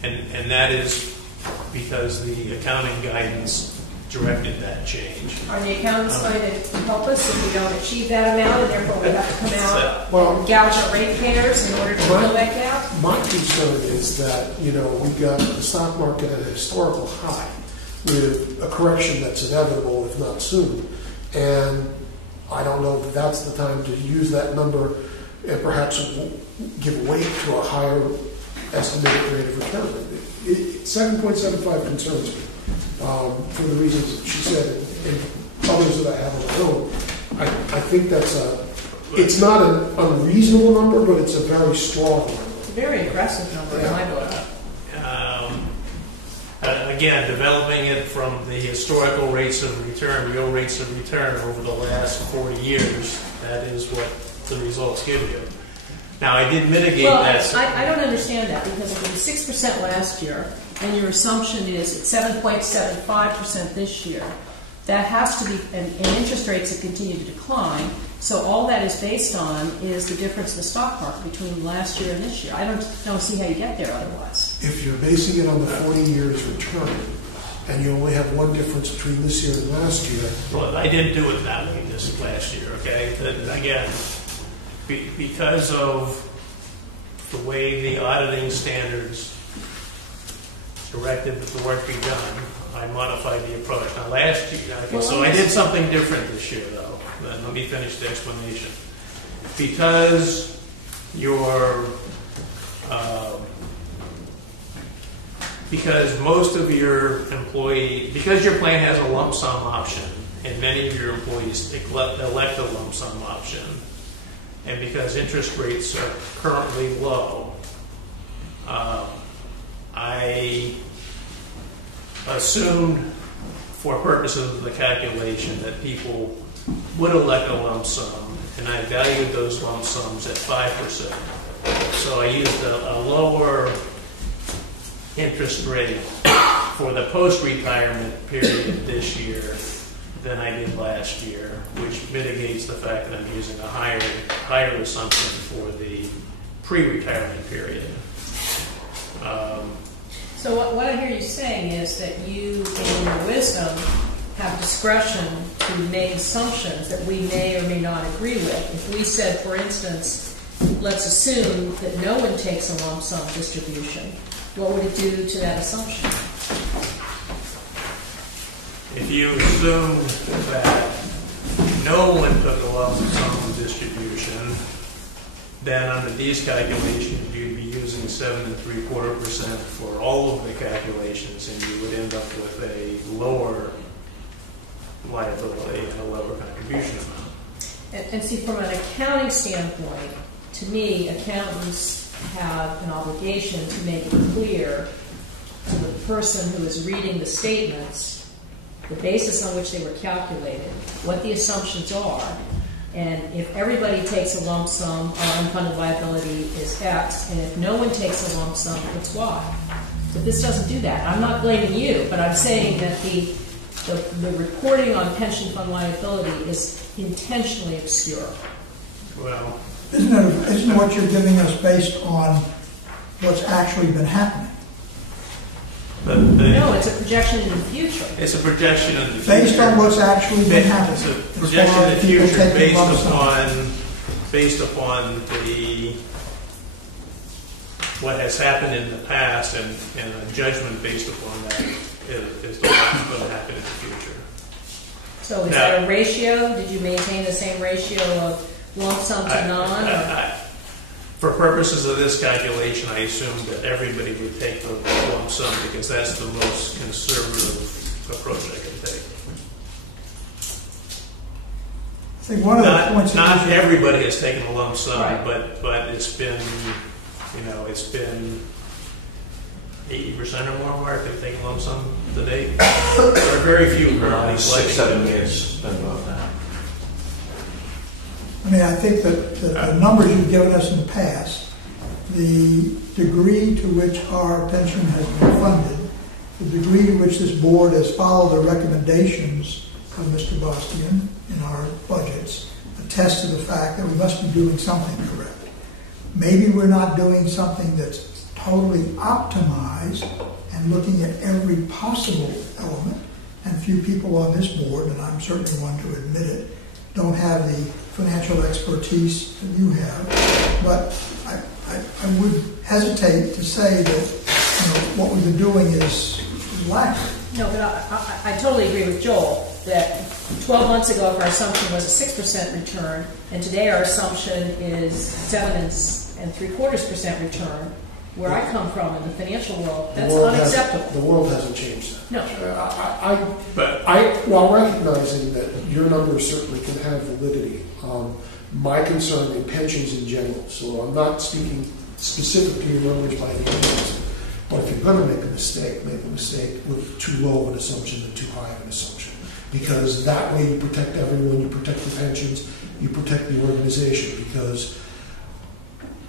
And that is because the accounting guidance directed that change. Are the accountants going to help us if we don't achieve that amount, and therefore we have to come out Well- and gouge our ratepayers in order to fill that gap? My concern is that, we've got the stock market at a historical high with a correction that's inevitable, if not soon. And I don't know if that's the time to use that number and perhaps give weight to a higher estimated rate of return. 7.75 concerns me for the reasons that she said and others that I have on my own. I think it's not an unreasonable number, but it's a very strong number. It's a very aggressive number in my book. Again, developing it from the historical rates of return, real rates of return over the last 40 years, that is what the results give you. Now, I did mitigate that. I don't understand that, because if it was 6% last year, and your assumption is it's 7.75% this year, that has to be, and interest rates have continued to decline, so all that is based on is the difference in the stock market between last year and this year. I don't see how you get there otherwise. If you're basing it on the 40 years return, and you only have one difference between this year and last year. Well, I didn't do it that way this last year, okay? Again, because of the way the auditing standards directed that the work be done, I modified the approach. Now, last year, so I did something different this year, though. Let me finish the explanation. Because because most of your because your plan has a lump sum option, and many of your employees elect a lump sum option, and because interest rates are currently low, I assumed for purposes of the calculation that people would elect a lump sum, and I valued those lump sums at 5%. So I used a lower interest rate for the post-retirement period this year than I did last year, which mitigates the fact that I'm using a higher assumption for the pre-retirement period. So what I hear you saying is that you, in your wisdom, have discretion to make assumptions that we may or may not agree with. If we said, for instance, let's assume that no one takes a lump sum distribution, what would it do to that assumption? If you assume that no one took a lump sum distribution, then under these calculations, you'd be using 7.75% for all of the calculations, and you would end up with a lower liability and a lower contribution amount. And see, from an accounting standpoint, to me, accountants have an obligation to make it clear to the person who is reading the statements the basis on which they were calculated, what the assumptions are, and if everybody takes a lump sum, our unfunded liability is X, and if no one takes a lump sum, it's Y. But this doesn't do that. I'm not blaming you, but I'm saying that the reporting on pension fund liability is intentionally obscure. Well, Isn't what you're giving us based on what's actually been happening? No, it's a projection in the future. It's a projection in the future. Based on what's actually been happening. It's a projection in the future based upon what has happened in the past, and a judgment based upon that is the what's going to happen in the future. So is that a ratio? Did you maintain the same ratio of lump sum to non? For purposes of this calculation, I assumed that everybody would take the lump sum because that's the most conservative approach I can take. I think one of the points not everybody has taken a lump sum, Right. but it's been 80% or more, Mark, have taken lump sum to date. There are very few currently. 6-7 years, been about that. I mean, I think that the numbers you've given us in the past, the degree to which our pension has been funded, the degree to which this board has followed the recommendations of Mr. Bastian in our budgets, attest to the fact that we must be doing something correct. Maybe we're not doing something that's totally optimized, and and looking at every possible element, and few people on this board, and I'm certainly one to admit it, don't have the financial expertise that you have. But I would hesitate to say that what we've been doing is lacking. No, but I totally agree with Joel that 12 months ago, if our assumption was a 6% return, and today our assumption is 7.75% return, where I come from in the financial world, that's unacceptable. The world hasn't changed that. No. While recognizing that your numbers certainly can have validity, my concern in pensions in general, so I'm not speaking specific to your numbers by any means, but if you're going to make a mistake with too low of an assumption than too high of an assumption. Because that way you protect everyone, you protect the pensions, you protect the organization. Because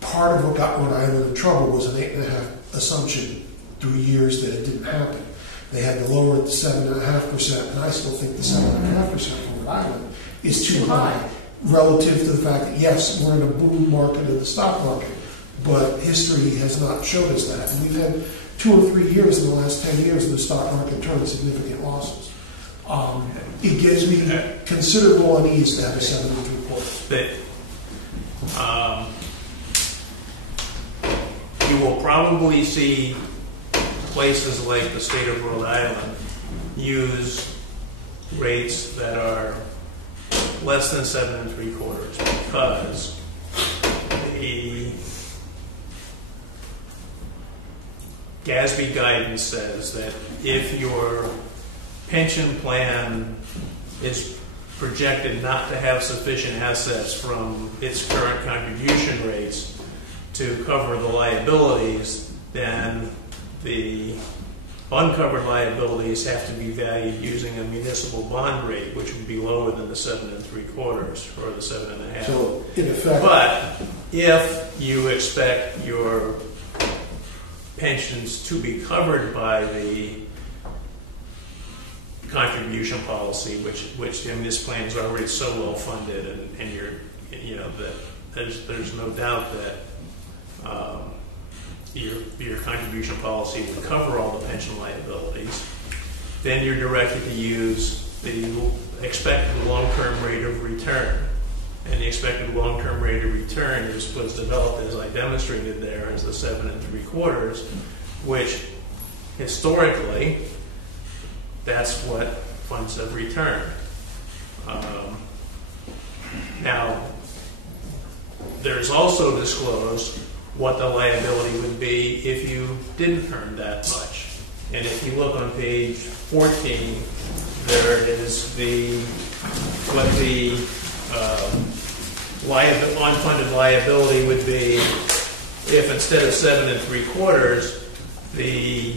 part of what got Rhode Island in trouble was an 8.5 assumption through years that it didn't happen. They had to lower it to 7.5%, and I still think the 7.5% for Rhode Island is too high relative to the fact that, yes, we're in a boom market of the stock market, but history has not showed us that. And we've had 2 or 3 years in the last 10 years of the stock market turning significant losses. It gives me considerable unease to have a 7.75. You will probably see places like the state of Rhode Island use rates that are less than 7.75 because the GASB guidance says that if your pension plan is projected not to have sufficient assets from its current contribution rates to cover the liabilities, then the uncovered liabilities have to be valued using a municipal bond rate, which would be lower than the 7.75 or the 7.5. So, in effect, but if you expect your pensions to be covered by the contribution policy, which in this plan is already so well funded, and that there's no doubt that your contribution policy would cover all the pension liabilities, then you're directed to use the expected long-term rate of return. And the expected long-term rate of return was developed, as I demonstrated there, as the 7.75, which historically, that's what funds have returned. Now, there's also disclosed what the liability would be if you didn't earn that much. And if you look on page 14, there is what the unfunded liability would be if instead of 7.75, the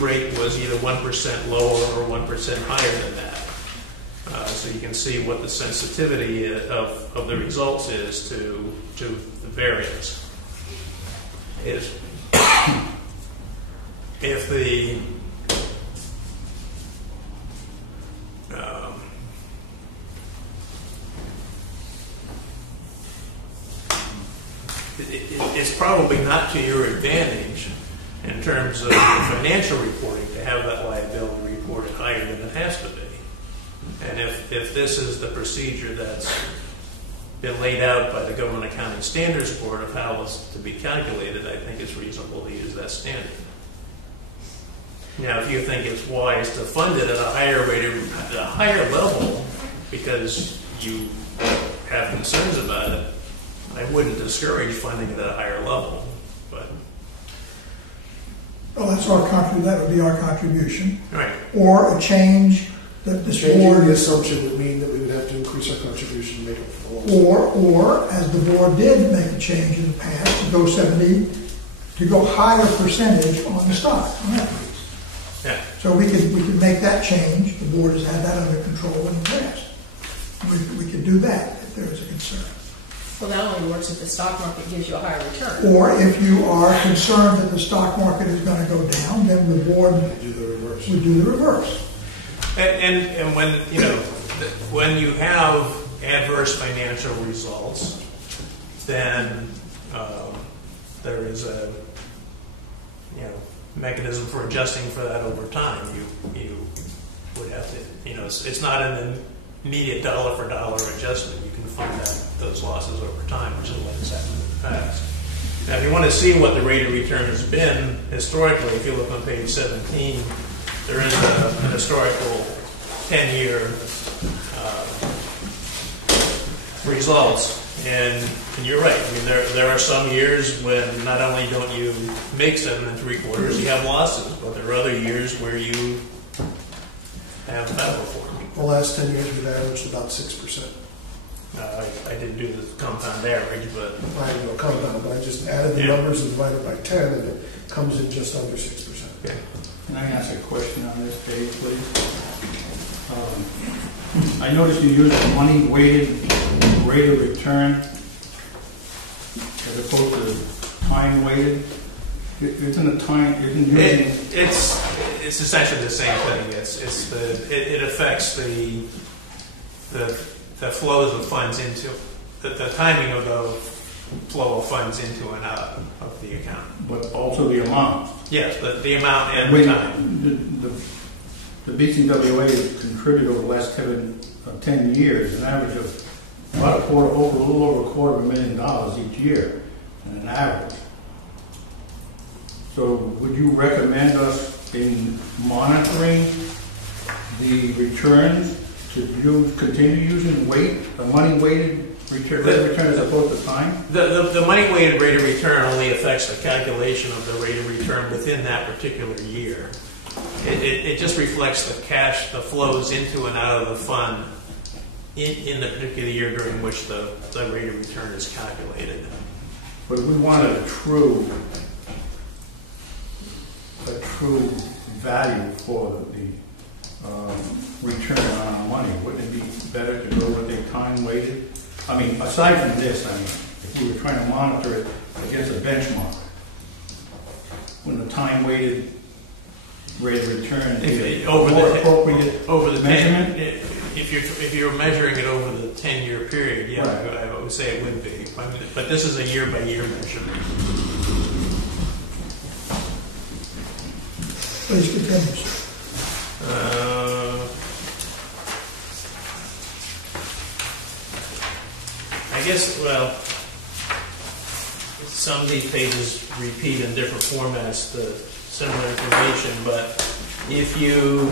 rate was either 1% lower or 1% higher than that. So you can see what the sensitivity of the results is to the variance. If the it's probably not to your advantage in terms of your financial reporting to have that liability reported higher than it has to be. And if this is the procedure that's been laid out by the Government Accounting Standards Board of how it's to be calculated, I think it's reasonable to use that standard. Now, if you think it's wise to fund it at a higher rate, at a higher level, because you have concerns about it, I wouldn't discourage funding it at a higher level. But well, that would be our contribution. right, Or a change that this changing board the assumption would mean that we would have to increase our contribution to make up for the loss. or as the board did make a change in the past, to go higher percentage on the stock, on equities. yeah. So we could make that change. The board has had that under control in the past. We could do that if there is a concern. Well, that only works if the stock market gives you a higher return. Or if you are concerned that the stock market is going to go down, then the board would do the reverse. And when you have adverse financial results, then there is a mechanism for adjusting for that over time. You would have to, it's not an immediate dollar for dollar adjustment. You can fund those losses over time, which is what has happened in the past. Now, if you want to see what the rate of return has been historically, if you look on page 17, there is an historical 10-year results. And you're right. I mean, there are some years when not only don't you make 7 3/4, you have losses, but there are other years where you have outperformed. The last 10 years we've averaged about 6%. I didn't do the compound average, but I didn't know compound, but I just added the numbers and divided by 10, and it comes in just under 6%. yeah. Can I ask a question on this page, please? I noticed you use money-weighted rate of return as opposed to time-weighted. Isn't using... It's essentially the same thing. It affects the flows of funds into the timing of the flow of funds into and out of the account. But also the amount. Yes, the amount and the time. The BCWA has contributed over the last 10 years an average of about a little over $250,000 each year, on an average. So, would you recommend us in monitoring the returns to continue using money-weighted rate of return as opposed to time? The money-weighted rate of return only affects the calculation of the rate of return within that particular year. It just reflects the cash, the flows into and out of the fund in the particular year during which the rate of return is calculated. But if we wanted a true value for the return on our money, wouldn't it be better to go with a time-weighted? I mean, aside from this, if we were trying to monitor it against a benchmark, when the time-weighted rate of return is more appropriate over the measurement? If you're measuring it over the 10-year period, yeah, right. I would say it would be. But this is a year-by-year measurement. Please continue. I guess, well, some of these pages repeat in different formats the similar information, but if you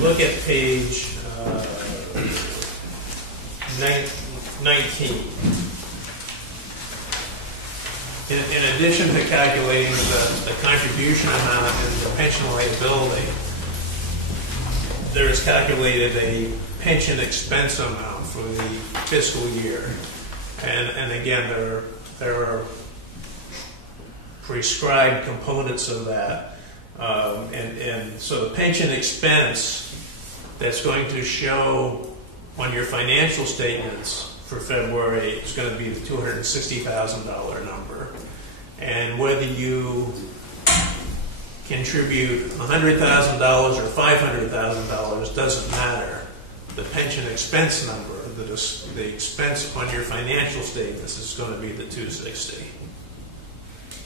look at page 19, in addition to calculating the contribution amount and the pension liability, there is calculated a pension expense amount for the fiscal year. And again, there are prescribed components of that. And so the pension expense that's going to show on your financial statements for February is going to be the $260,000 number. And whether you contribute $100,000 or $500,000 doesn't matter. The pension expense number, the expense on your financial statements is going to be the $260,000.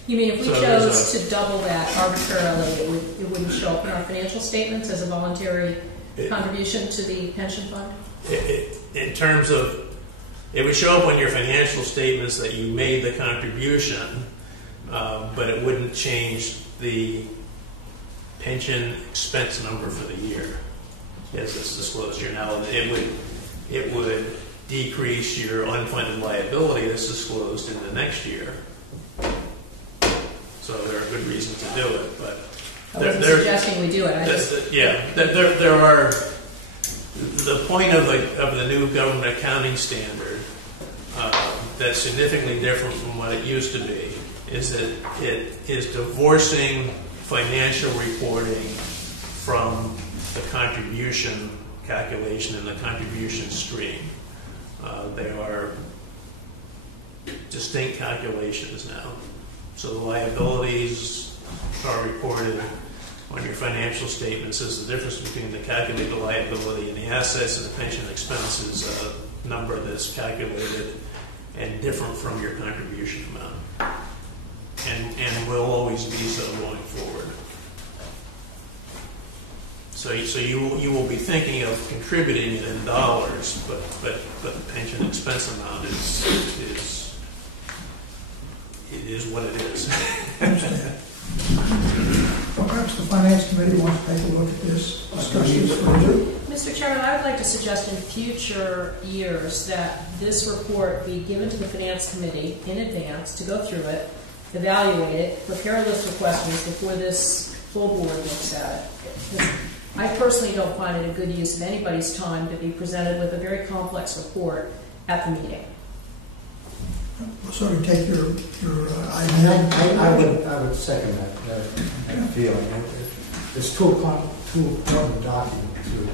You mean if we chose to double that arbitrarily, it wouldn't show up in our financial statements as a voluntary contribution to the pension fund? In terms of, it would show up on your financial statements that you made the contribution, but it wouldn't change the pension expense number for the year as it's disclosed here. Now, it would decrease your unfunded liability that's disclosed in the next year. So there are good reasons to do it, but I wasn't suggesting we do it. There are the point of the new government accounting standard that's significantly different from what it used to be is that it is divorcing financial reporting from the contribution calculation and the contribution stream. They are distinct calculations now. So the liabilities are reported on your financial statements is the difference between the calculated liability and the assets, and the pension expense is a number that's calculated and different from your contribution amount. And will always be so going forward. So you will be thinking of contributing it in dollars, but the pension expense amount is what it is. Well, perhaps the Finance Committee wants to take a look at this, discuss this further. Mr. Chairman, I would like to suggest in future years that this report be given to the Finance Committee in advance to go through it, evaluate it, prepare a list of questions before this full board looks at it. I personally don't find it a good use of anybody's time to be presented with a very complex report at the meeting. We'll sort of take your idea. I would second that feeling. It's too important a document to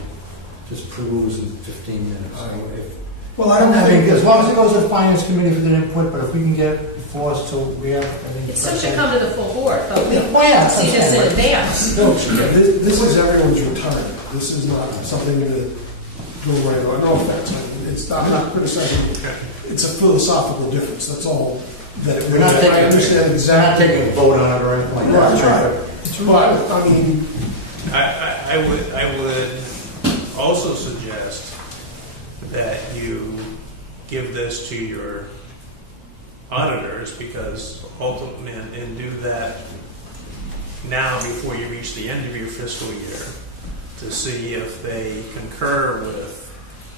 just peruse in 15 minutes. Well, I don't I think, think as long as it goes to the Finance Committee for their input, but if we can get it before us till we have, I think It's still should come to the full board, but we yeah, see this in advance. No, this is everyone's retirement. This is not something to do right on. No offense. I'm not criticizing you. It's a philosophical difference. That's all that it we're not taking, I understand exactly. taking a vote on it or anything like that. Right. But I mean, I would also suggest that you give this to your auditors, because ultimately, and do that now before you reach the end of your fiscal year, to see if they concur with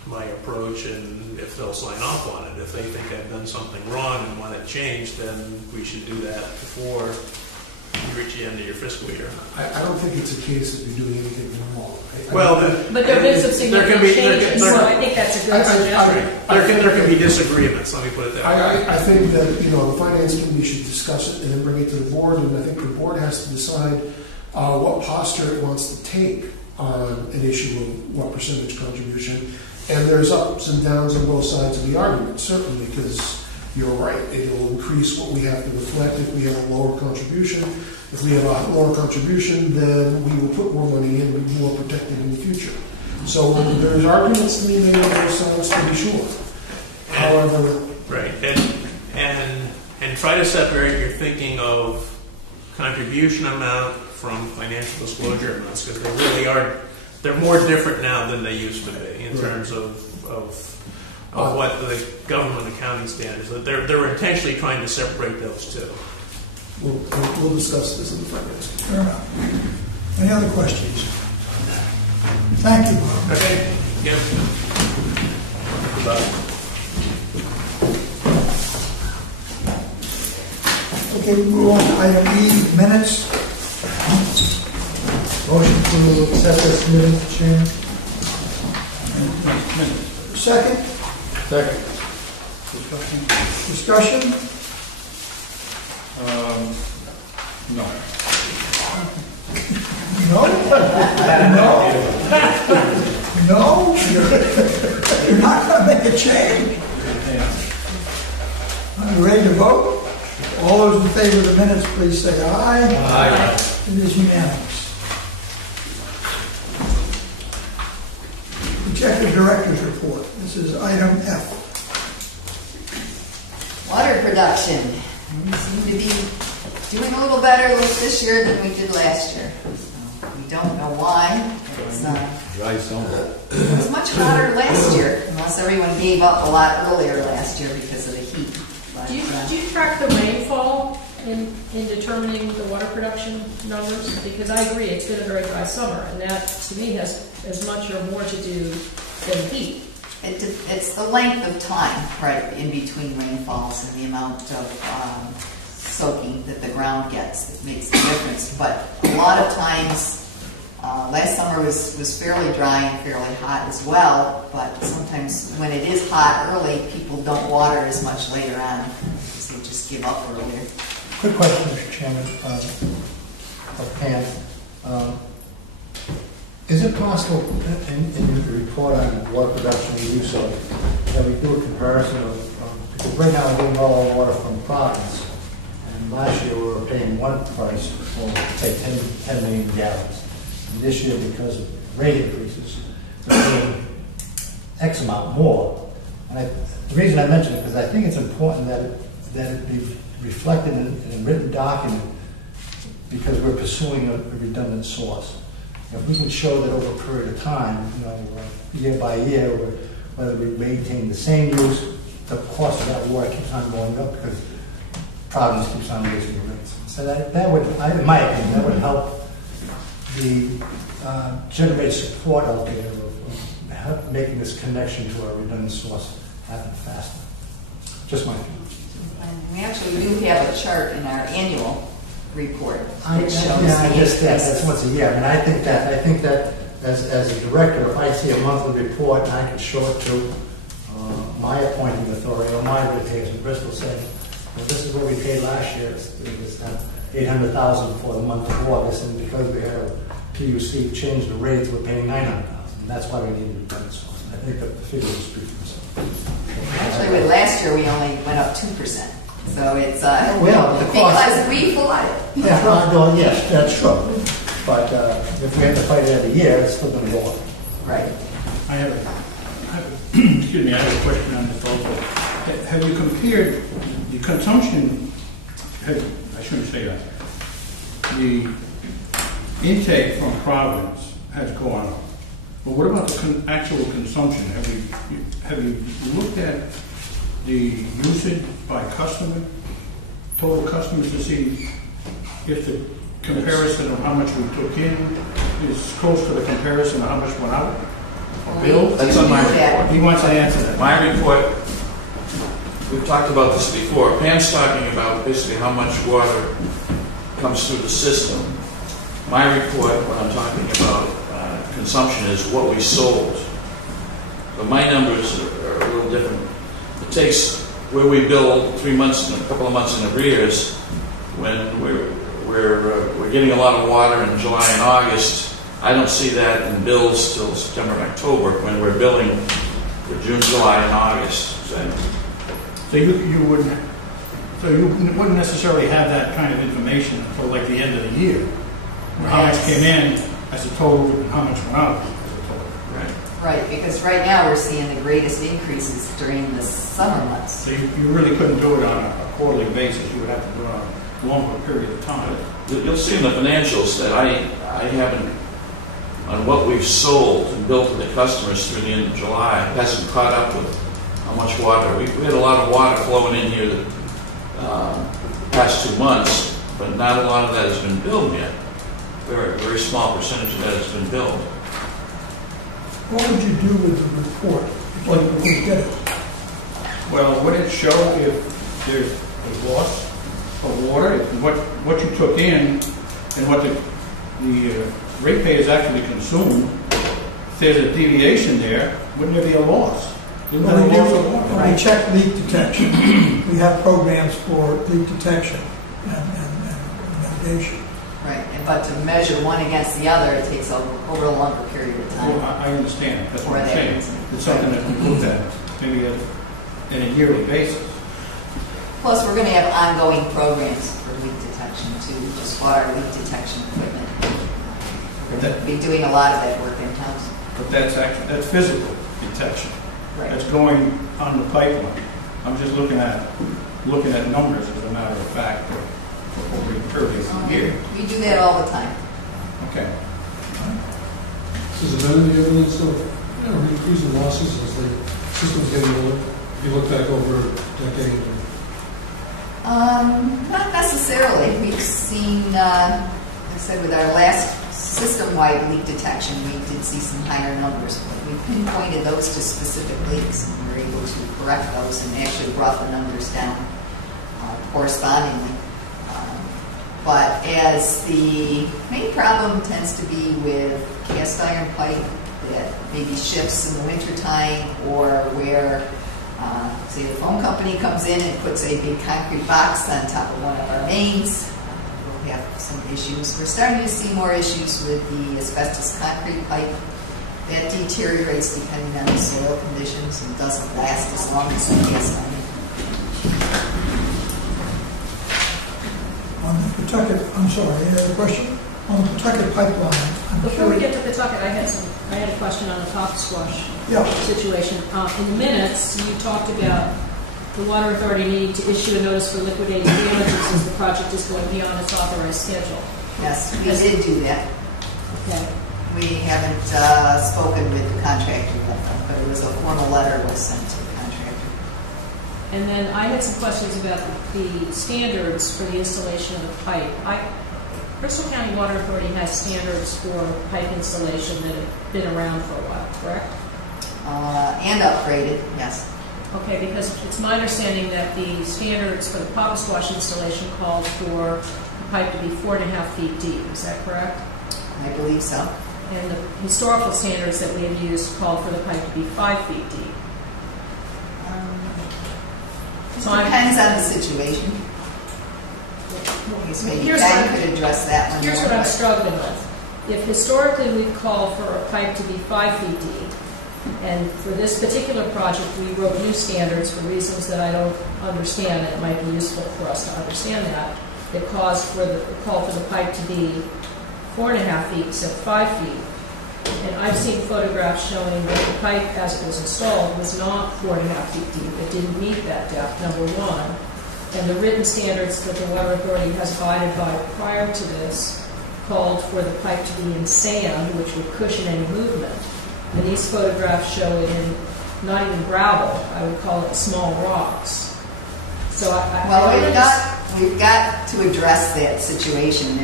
my approach and if they'll sign off on it. If they think I've done something wrong and want it changed, then we should do that before you reach the end of your fiscal year. I don't think it's a case of you doing anything wrong. But there have been some significant changes, so I think that's a good suggestion. There can be disagreements, let me put it that way. I think that, the Finance Committee should discuss it and then bring it to the board, and I think the board has to decide what posture it wants to take on an issue of what percentage contribution. And there's ups and downs on both sides of the argument, certainly, because you're right. It'll increase what we have to reflect if we have a lower contribution. If we have a lower contribution, then we will put more money in and be more protected in the future. So there's arguments to be made on both sides, to be sure. However... Right, and try to separate your thinking of contribution amount from financial disclosure amounts, because they really are, they're more different now than they used to be in terms of what the government accounting standards. They're intentionally trying to separate those two. We'll discuss this in the finance. Fair enough. Any other questions? Thank you, Bob. Okay. Yep. Okay, we move on to item E, minutes. Motion to accept this minutes, Chairman. Second? Second. Discussion? No. No? No? No? You're not going to make a change? Are you ready to vote? All those in favor of the minutes, please say aye. Aye. It is unanimous. Executive Director's Report. This is item F. Water production. We seem to be doing a little better this year than we did last year. So we don't know why. It's, Dry summer. it was much hotter last year, unless everyone gave up a lot earlier last year because of the heat. But, Do you track the rainfall in determining the water production numbers? Because I agree, it's been a very dry summer, and that, to me, has as much or more to do than heat. It's the length of time, right, in between rainfalls and the amount of soaking that the ground gets that makes the difference. But a lot of times, last summer was fairly dry and fairly hot as well, but sometimes when it is hot early, people don't water as much later on because they just give up earlier. Quick question, Mr. Chairman, of Pam. Is it possible, in the report on water production and use of, that we do a comparison of because right now we're getting all our water from Providence, and And last year, we were paying one price for, say, 10 million gallons. And this year, because of rate increases, we're paying X amount more. And the reason I mention it, because I think it's important that it be reflected in a written document, because we're pursuing a redundant source. If we can show that over a period of time, year by year, whether we maintain the same use, the cost of that water keeps on going up because Providence keeps on raising the rates. So that would, in my opinion, that would help generate support out there of making this connection to our redundant source happen faster. Just my opinion. And we actually do have a chart in our annual report I that shows guess the that's once a year. I mean, I think that as a director, if I see a monthly report and I can show it to my appointing authority or my ratepayers in Bristol, saying, well, this is what we paid last year. It's $800,000 for the month of August, and because we had a PUC change the rates, we're paying $900,000. And that's why we need a redundant source. I think that the figure will speak for itself. Actually, with last year, we only went up 2%. So it's well, the cost, because we fought it. Yes, that's true. But if we have to fight it every year, it's still going to go up. Right. I have a question on this also. Have you compared the consumption, I shouldn't say that, the intake from Providence has gone up, but what about the actual consumption? Have you looked at the usage by customer, total customers, to see if the comparison of how much we took in is close to the comparison of how much went out? Or billed? That's on my report. He wants to answer that. My report, we've talked about this before. Pam's talking about basically how much water comes through the system. My report, when I'm talking about consumption, is what we sold. But my numbers are a little different. It takes where we bill 3 months, a couple of months in arrears, when we're getting a lot of water in July and August. I don't see that in bills till September and October, when we're billing for June, July, and August. So you wouldn't necessarily have that kind of information until like the end of the year. How much came in as a total and how much went out as a total. Right. Right, because right now we're seeing the greatest increases during the summer months. So you really couldn't do it on a quarterly basis. You would have to do it on a longer period of time. You'll see in the financials that I haven't, on what we've sold and billed to the customers through the end of July, hasn't caught up with how much water. We had a lot of water flowing in here the past 2 months, but not a lot of that has been billed yet. Very small percentage of that has been billed. What would you do with the report if you get it? Well, would it show if there's a loss of water, what you took in and what the ratepayers actually consumed? If there's a deviation there, wouldn't there be a loss? Isn't there a loss of water? When we check leak detection, we have programs for leak detection and mitigation. Right, but to measure one against the other, it takes over a longer period of time. Well, I understand. That's what I'm Or saying. that- It's something that we looked at, maybe in a yearly basis. Plus, we're going to have ongoing programs for leak detection too, just water leak detection equipment. We're going to be doing a lot of that work in-house. But that's physical detection. Right. That's going on the pipeline. I'm just looking at numbers as a matter of fact over the period of the year. We do that all the time. Okay. Is there any evidence of increasing losses as the system's getting older? If you look back over a decade? Not necessarily. We've seen, like I said, with our last system-wide leak detection, we did see some higher numbers. But we pinpointed those to specific leaks, and we were able to correct those and actually brought the numbers down correspondingly. But as the main problem tends to be with cast iron pipe that maybe shifts in the wintertime, or where, say, the phone company comes in and puts a big concrete box on top of one of our mains, we'll have some issues. We're starting to see more issues with the asbestos concrete pipe. That deteriorates depending on the soil conditions and doesn't last as long as the cast iron. On the Pawtucket, I'm sorry, any other question? On the Pawtucket pipeline, I'm Before we curious. get to Pawtucket, I had a question on the Papa Squash Yeah. situation. In the minutes, you talked about the Water Authority needing to issue a notice for liquidating damages as the project is going beyond its authorized schedule. Yes, we did do that. Okay. We haven't spoken with the contractor yet, but it was a formal letter was sent to the contractor. And then I had some questions about the standards for the installation of the pipe. Bristol County Water Authority has standards for pipe installation that have been around for a while, correct? And upgraded, yes. Okay, because it's my understanding that the standards for the Papa Squash installation called for the pipe to be 4.5 feet deep. Is that correct? I believe so. And the historical standards that we have used call for the pipe to be 5 feet deep. So Depends on the situation. I guess maybe Here's Ken what could address that one. Here's more, what I'm but- struggling with. If historically we've called for a pipe to be 5 feet deep, and for this particular project we wrote new standards for reasons that I don't understand, and it might be useful for us to understand that, it called for the pipe to be 4.5 feet instead of 5 feet. And I've seen photographs showing that the pipe, as it was installed, was not 4.5 feet deep. It didn't meet that depth, number one. And the written standards that the Water Authority has abided by prior to this called for the pipe to be in sand, which would cushion any movement. And these photographs show it in not even gravel. I would call it small rocks. So we've got to address that situation.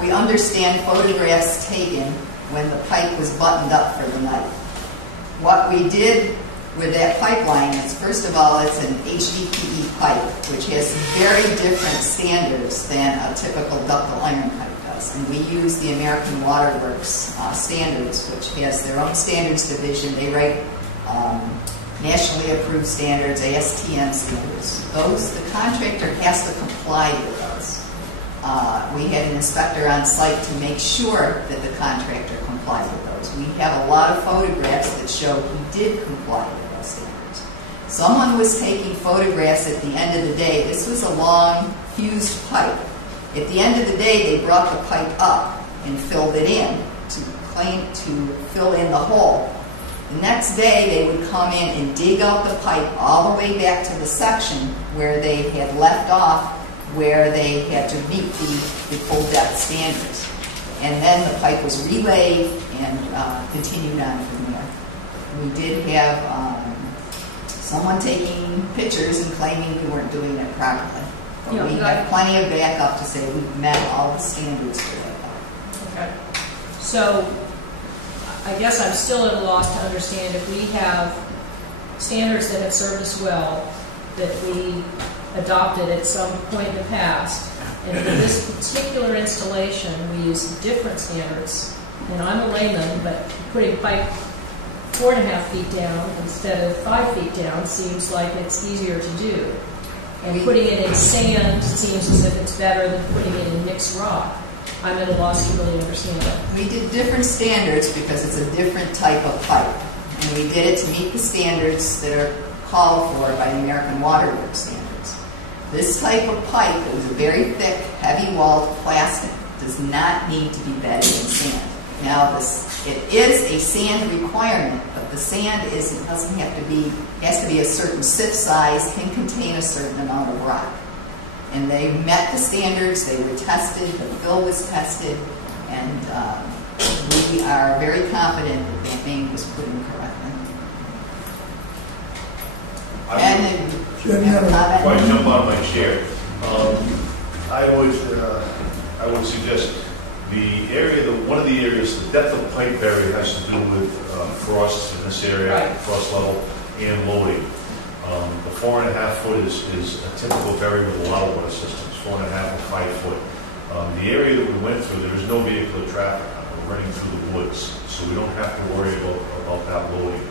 We understand photographs taken when the pipe was buttoned up for the night. What we did with that pipeline is, first of all, it's an HDPE pipe, which has very different standards than a typical ductile iron pipe does. And we use the American Water Works standards, which has their own standards division. They write nationally approved standards, ASTM standards. The contractor has to comply with those. We had an inspector on site to make sure that the contractor complied with those. We have a lot of photographs that show he did comply with those standards. Someone was taking photographs at the end of the day. This was a long fused pipe. At the end of the day, they brought the pipe up and filled it in to fill in the hole. The next day, they would come in and dig out the pipe all the way back to the section where they had left off, where they had to meet the full depth standards. And then the pipe was relayed and continued on from there. We did have someone taking pictures and claiming we weren't doing it properly. But Yeah, we have plenty of backup to say we've met all the standards for that pipe. Okay. So I guess I'm still at a loss to understand if we have standards that have served us well, that we adopted at some point in the past, and for this particular installation we use different standards. And I'm a layman, but putting pipe 4.5 feet down instead of 5 feet down seems like it's easier to do. And putting it in sand seems as if it's better than putting it in mixed rock. I'm at a loss to really understand that. We did different standards because it's a different type of pipe. And we did it to meet the standards that are called for by the American Water Works standards. This type of pipe, it was a very thick, heavy-walled plastic, does not need to be bedded in sand. Now, it is a sand requirement, but the sand has to be a certain sift size, can contain a certain amount of rock. And they met the standards, they were tested, the fill was tested, and we are very confident that that main was put in correctly. And you have a comment? Before I jump out of my chair, I would suggest one of the areas, the depth of pipe buried has to do with frost in this area, Right. frost level, and loading. The 4.5 foot is a typical bury with a lot of water systems, 4.5 or 5 foot. The area that we went through, there is no vehicular traffic. We're running through the woods, so we don't have to worry about that loading.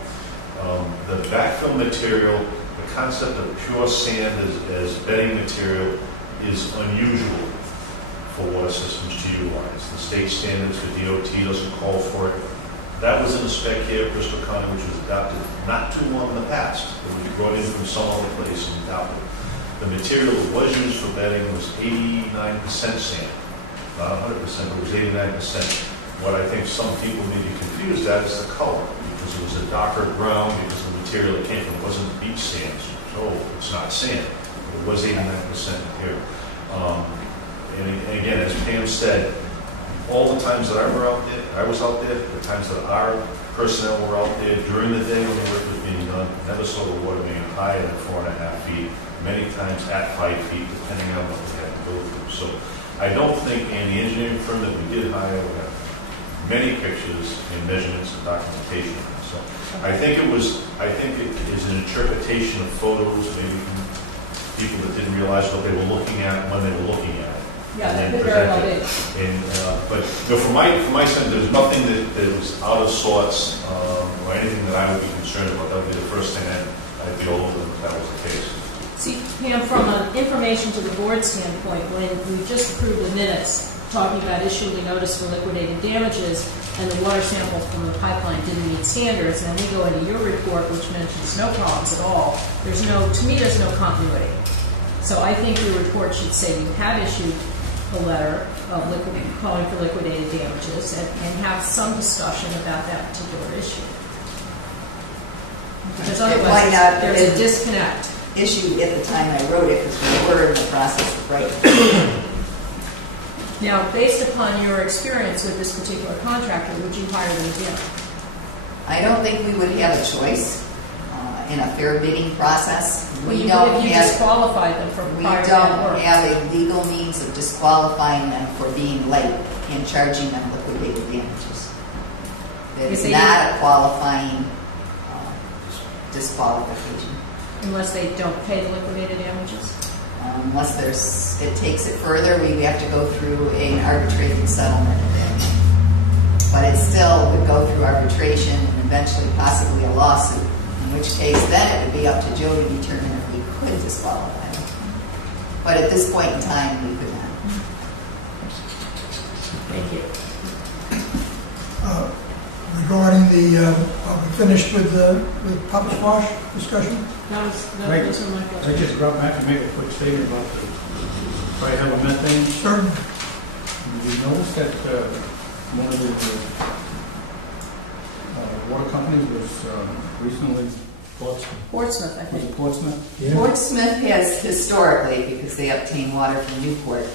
The backfill material, the concept of pure sand as bedding material is unusual for water systems to utilize. The state standards for DOT doesn't call for it. That was in a spec here at Bristol County, which was adopted not too long in the past. It was brought in from some other place and adopted. The material that was used for bedding was 89% sand. Not 100%, but it was 89%. What I think some people may be confused at is the color, because it was a darker brown because the material it came from wasn't beach sand. So it's not sand. It was 89% here. And again, as Pam said, all the times that I was out there, the times that our personnel were out there during the day when the work was being done, never saw the water being higher than 4.5 feet, many times at 5 feet, depending on what we had to go through. So I don't think, in the engineering firm that we did hire, we have many pictures and measurements and documentation. So I think it is an interpretation of photos, maybe from people that didn't realize what they were looking at when they were looking at it. Yeah, And that then could very well present be. it. But from my sense, there's nothing that was out of sorts or anything that I would be concerned about. That would be the first thing I'd be all over them if that was the case. See, Pam, from an information to the board standpoint, when we just approved the minutes talking about issuing a notice for liquidated damages and the water sample from the pipeline didn't meet standards, and then we go into your report, which mentions no problems at all, to me, there's no continuity. So I think your report should say you have issued a letter of calling for liquidated damages and have some discussion about that particular issue. Because otherwise, there's a disconnect. Issue at the time I wrote it, because we were in the process of writing. Now, based upon your experience with this particular contractor, would you hire them again? I don't think we would have a choice in a fair bidding process. Well, you disqualified them from prior to that work. We don't have a legal means of disqualifying them for being late and charging them liquidated damages. That is not a qualifying disqualification. Unless they don't pay the liquidated damages? Unless it takes it further, we have to go through an arbitrated settlement. But it still would go through arbitration and eventually possibly a lawsuit, in which case then it would be up to Joe to determine if we could disqualify them. But at this point in time, we could not. Thank you. Regarding are we finished with the Papa Squash discussion? Those are my questions. I just brought back to make a quick statement about the trihalomethanes. Certainly. Did you notice that one of the water companies was recently Portsmouth, I was think. it Portsmouth? Yeah. Portsmouth has historically, because they obtain water from Newport,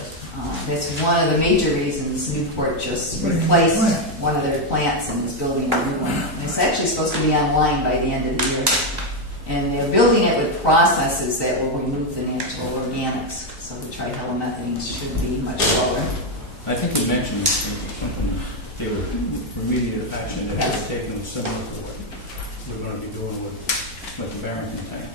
that's one of the major reasons Newport just replaced one of their plants and is building a new one. And it's actually supposed to be online by the end of the year. And they're building it with processes that will remove the natural organics. So the trihalomethanes should be much lower. I think you mentioned something, they were remedial action that they were taking similar to what we're going to be doing with the Barrington tank.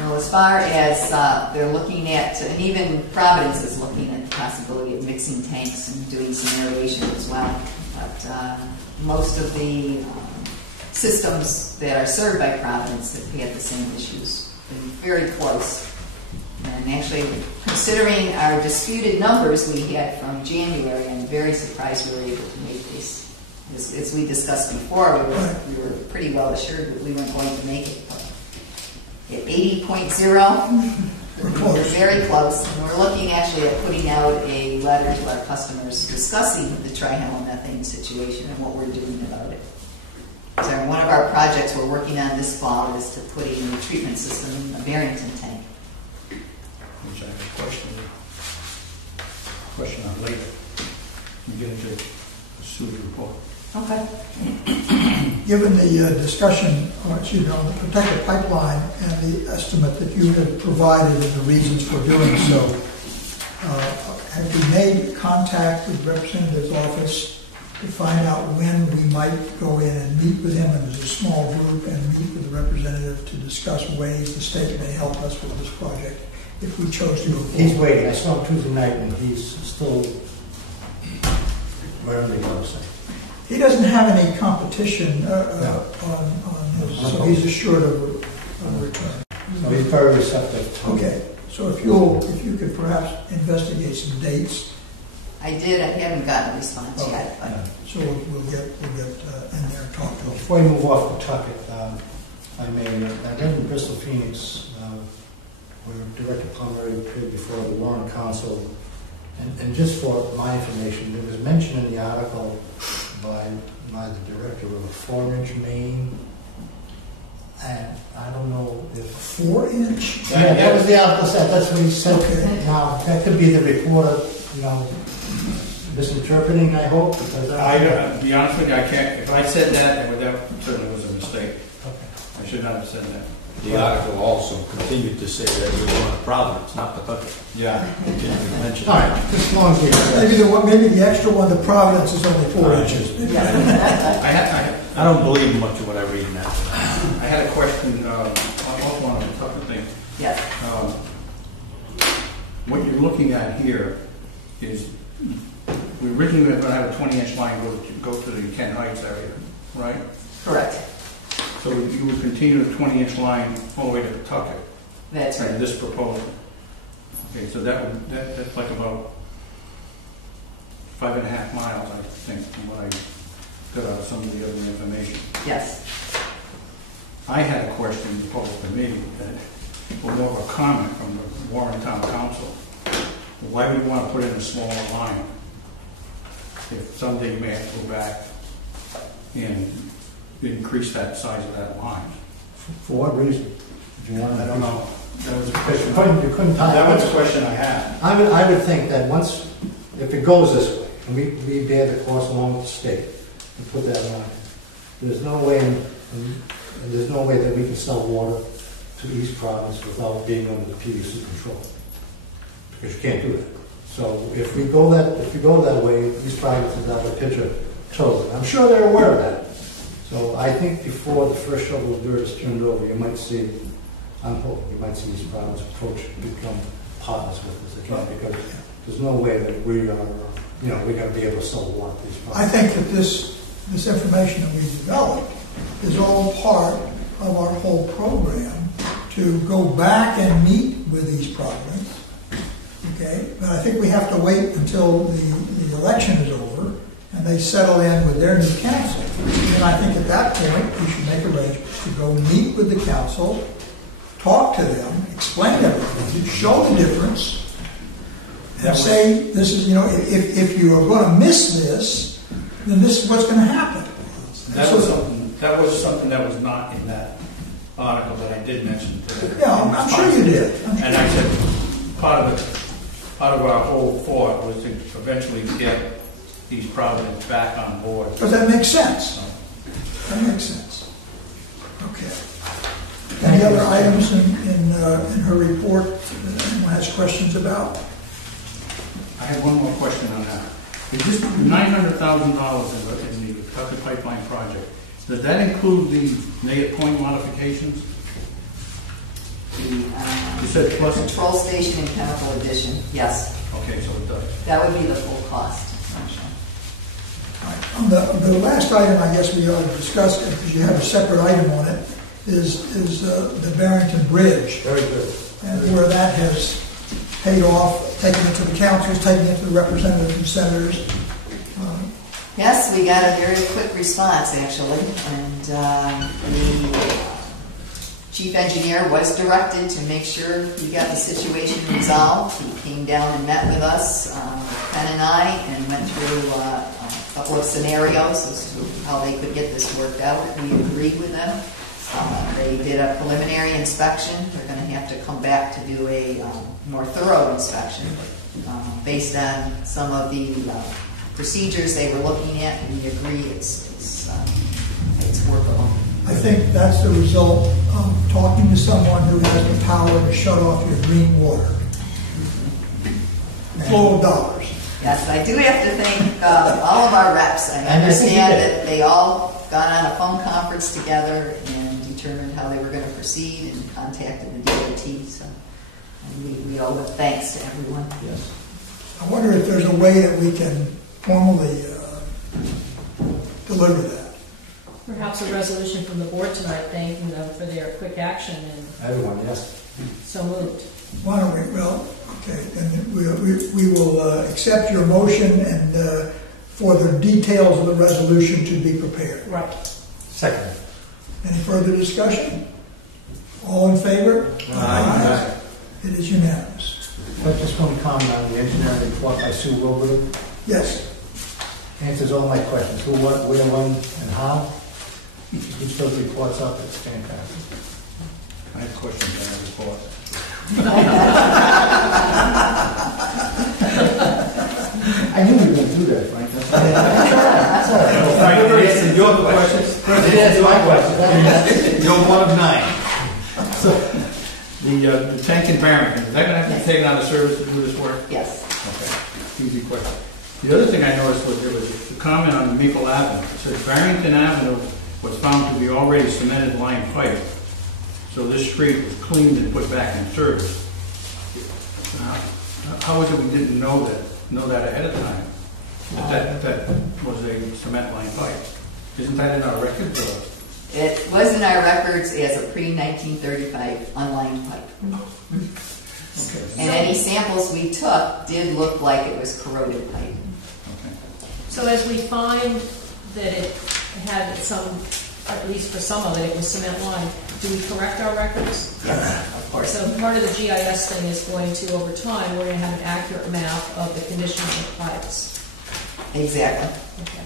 Well, as far as they're looking at, and even Providence is looking at the possibility of mixing tanks and doing some aeration as well. But most of the systems that are served by Providence have had the same issues. Been very close. And actually, considering our disputed numbers we had from January, I'm very surprised we were able to make these. As we discussed before, we were pretty well assured that we weren't going to make it. At 80.0, we're very close. And we're looking actually at putting out a letter to our customers discussing the trihalomethane situation and what we're doing about it. So one of our projects we're working on this fall is to put in a treatment system in the Barrington tank. Which I have a question on later. We get into the sewer report. Okay. Given the discussion, on the protected pipeline and the estimate that you have provided and the reasons for doing so, have you made contact with Representative's office to find out when we might go in and meet with him and as a small group and meet with the representative to discuss ways the state may help us with this project if we chose to go forward? He's waiting. I saw him Tuesday night, and he's still where they go. He doesn't have any competition on his, so he's assured of a return. So he's very receptive. Okay, so if you could perhaps investigate some dates. I did. I haven't gotten a response yet. But So we'll get in there and talk to him. Before we move off the topic, I read in Bristol Phoenix where Director Palmer appeared before the Warren Council. And just for my information, there was mention in the article by the director of a 4-inch main. And I don't know if... 4-inch? Yeah, that was the article said, that's what he said. Okay. Now, that could be the reporter, misinterpreting, I hope, because To be honest with you, I can't, if I said that, that certainly was a mistake. Okay. I should not have said that. The article also continued to say that we want Providence, not Pawtucket. Yeah. Continued to mention All that. right, just as long as we... Maybe the extra one, the Providence, is only 4 inches. I I don't believe much of what I read in that. had a question, also on the Pawtucket thing. Yes. What you're looking at here is, we originally were going to have a 20-inch line go to the Kent Heights area, right? Correct. So you would continue the 20-inch line all the way to Pawtucket. That's right. And this proposal. Okay, so that's like about 5.5 miles, I think, from what I got out of some of the other information. Yes. I had a question posed to me that was more of a comment from the Warren Town Council. Why would you want to put in a smaller line if someday you may have to go back and increase that size of that line? For what reason? If you want to, I don't know. That was a Because question. you couldn't tie That it. was a question I had. I would think that once, if it goes this way, and we bear the cost along with the state, and put that line, there's no way, and there's no way that we can sell water to East Providence without being under the PUC control. Because you can't do that. So if we go that way, East Providence is out of the picture totally. I'm sure they're aware of that. So I think before the first shovel of dirt is turned over, you might see, I'm hoping you might see East Providence approach, become partners with us again, because there's no way that we are, we're going to be able to sell water to East Providence. I think that this information that we developed is all part of our whole program to go back and meet with East Providence. Okay, but I think we have to wait until the election is over and they settle in with their new council. And I think at that point we should make arrangements to go meet with the council, talk to them, explain everything, show the difference, and say this is, if you are going to miss this, then this is what's going to happen. That was something that was not in that article that I did mention today. Yeah, I'm sure you did. And I said, part of our whole thought was to eventually get these Providence back on board. Because that makes sense. That makes sense. Okay. Any other items in her report that anyone has questions about? I have one more question on that. Is this $900,000 in the Pawtucket Pipeline project, does that include the Native Point modifications? You said plus? Control station and chemical addition, yes. Okay, so it does. That would be the full cost. On the last item, I guess we ought to discuss, because you have a separate item on it, is the Barrington Bridge. Very good. And where that has paid off, taking it to the councils, taking it to the representatives and senators. Yes, we got a very quick response, actually, and the chief engineer was directed to make sure we got the situation resolved. He came down and met with us, Ken and I, and went through a couple of scenarios as to how they could get this worked out. We agreed with them. They did a preliminary inspection. They're going to have to come back to do a more thorough inspection based on some of the procedures they were looking at. We agree it's workable. I think that's the result of talking to someone who has the power to shut off your green water. Flow of dollars. Yes, I do have to thank all of our reps. I understand that they all got on a phone conference together and determined how they were going to proceed and contacted the DOT. So we owe a thanks to everyone. Yes. I wonder if there's a way that we can formally deliver that. Perhaps a resolution from the board tonight thanking them for their quick action and Everyone, yes. so moved. Why don't we, well, okay, then we will accept your motion and for the details of the resolution to be prepared. Right. Second. Any further discussion? All in favor? Aye. It is unanimous. I just want to comment on the engineering report by Sue Wilbur. Yes. Answers all my questions, who, what, where, when, and how. He keeps those reports up, it's fantastic. I have questions on that report. I knew you were going to do that, Frank. That's all right. Frank, you answered your questions. First, answer my question. You're one of 9. So, the tank in Barrington, is that going to have to be taken out of service to do this work? Yes. Okay, easy question. The other thing I noticed was there was a comment on Maple Avenue. It said Barrington Avenue was found to be already cemented line pipe. So this street was cleaned and put back in service. How was it we didn't know that ahead of time? That was a cement line pipe. Isn't that in our records? It was in our records as a pre-1935 unlined pipe. Okay. And any samples we took did look like it was corroded pipe. Okay. So as we find that it had some, at least for some of it was cement line, do we correct our records? Yes, of course. So part of the GIS thing is going to, over time, we're going to have an accurate map of the condition of the pipes. Exactly. Okay.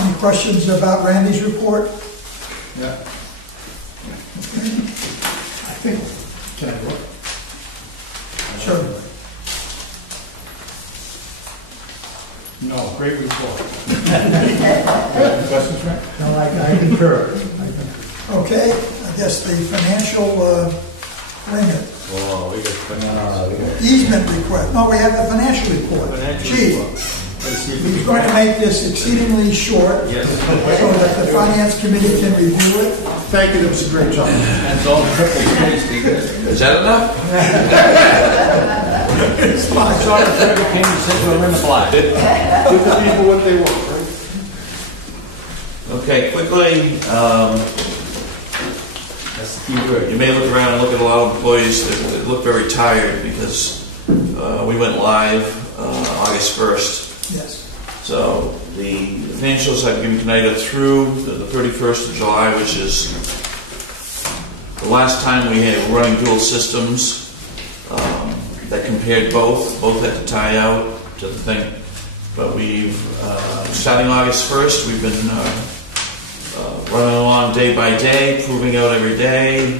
Any questions about Randy's report? Yeah. I think, Can I look? sure. No, great report. Questions, Frank? No, I concur. Okay, I guess the financial agreement, Oh, we got easement request. No, we have the financial report. Chief, he's going to make this exceedingly short Yes. so that the finance committee can review it. Thank you, that was a great job. That's all triple spaced. Is that enough? It's fine. I saw the triple came and said we're in the black. Give the people what they want, right? Okay, quickly, That's the key word. you may look around and look at a lot of employees that look very tired because we went live August 1st. Yes. So the financials I've given tonight are through the 31st of July, which is the last time we had running dual systems that compared both. Both had to tie out to the thing. But we've, starting August 1st, we've been running along day by day, proving out every day.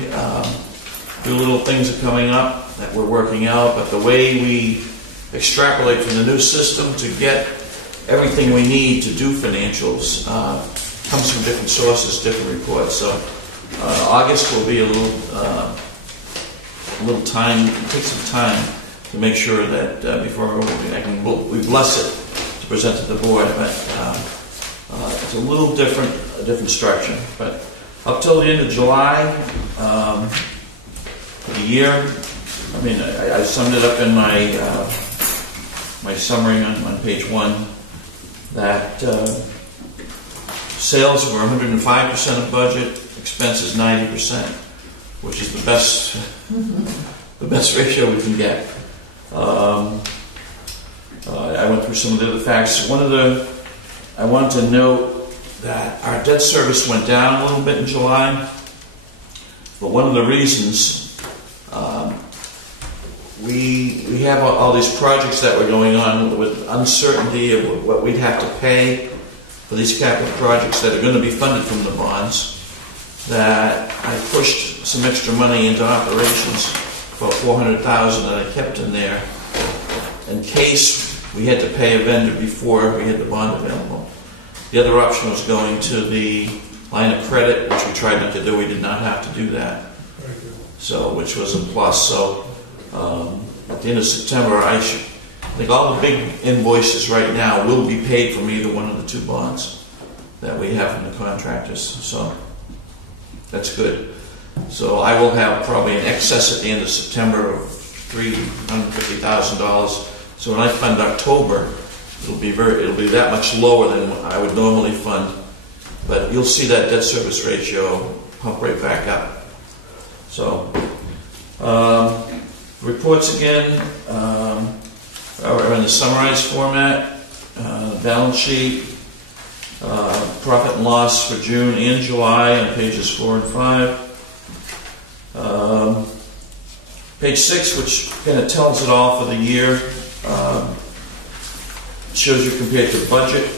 Few little things are coming up that we're working out, but the way we extrapolate from the new system to get everything we need to do financials comes from different sources, different reports. So August will be a little time, take some time to make sure that before we bless it to present to the board, but it's a little different, a different structure. But up till the end of July, the year, I mean, I summed it up in my summary on page 1 that sales were 105% of budget, expenses 90%, which is the best ratio we can get. I went through some of the other facts. I wanted to note that our debt service went down a little bit in July, but one of the reasons we have all these projects that were going on with uncertainty of what we'd have to pay for these capital projects that are going to be funded from the bonds, that I pushed some extra money into operations, about $400,000 that I kept in there in case we had to pay a vendor before we had the bond available. The other option was going to the line of credit, which we tried not to do. We did not have to do that, so which was a plus. So at the end of September, I think all the big invoices right now will be paid from either one of the two bonds that we have from the contractors. So that's good. So I will have probably an excess at the end of September of $350,000. So when I fund October, it'll be that much lower than what I would normally fund. But you'll see that debt service ratio pump right back up. So reports again are in the summarized format. Balance sheet, profit and loss for June and July on pages 4 and 5. Page 6, which kind of tells it all for the year, shows you compared to budget.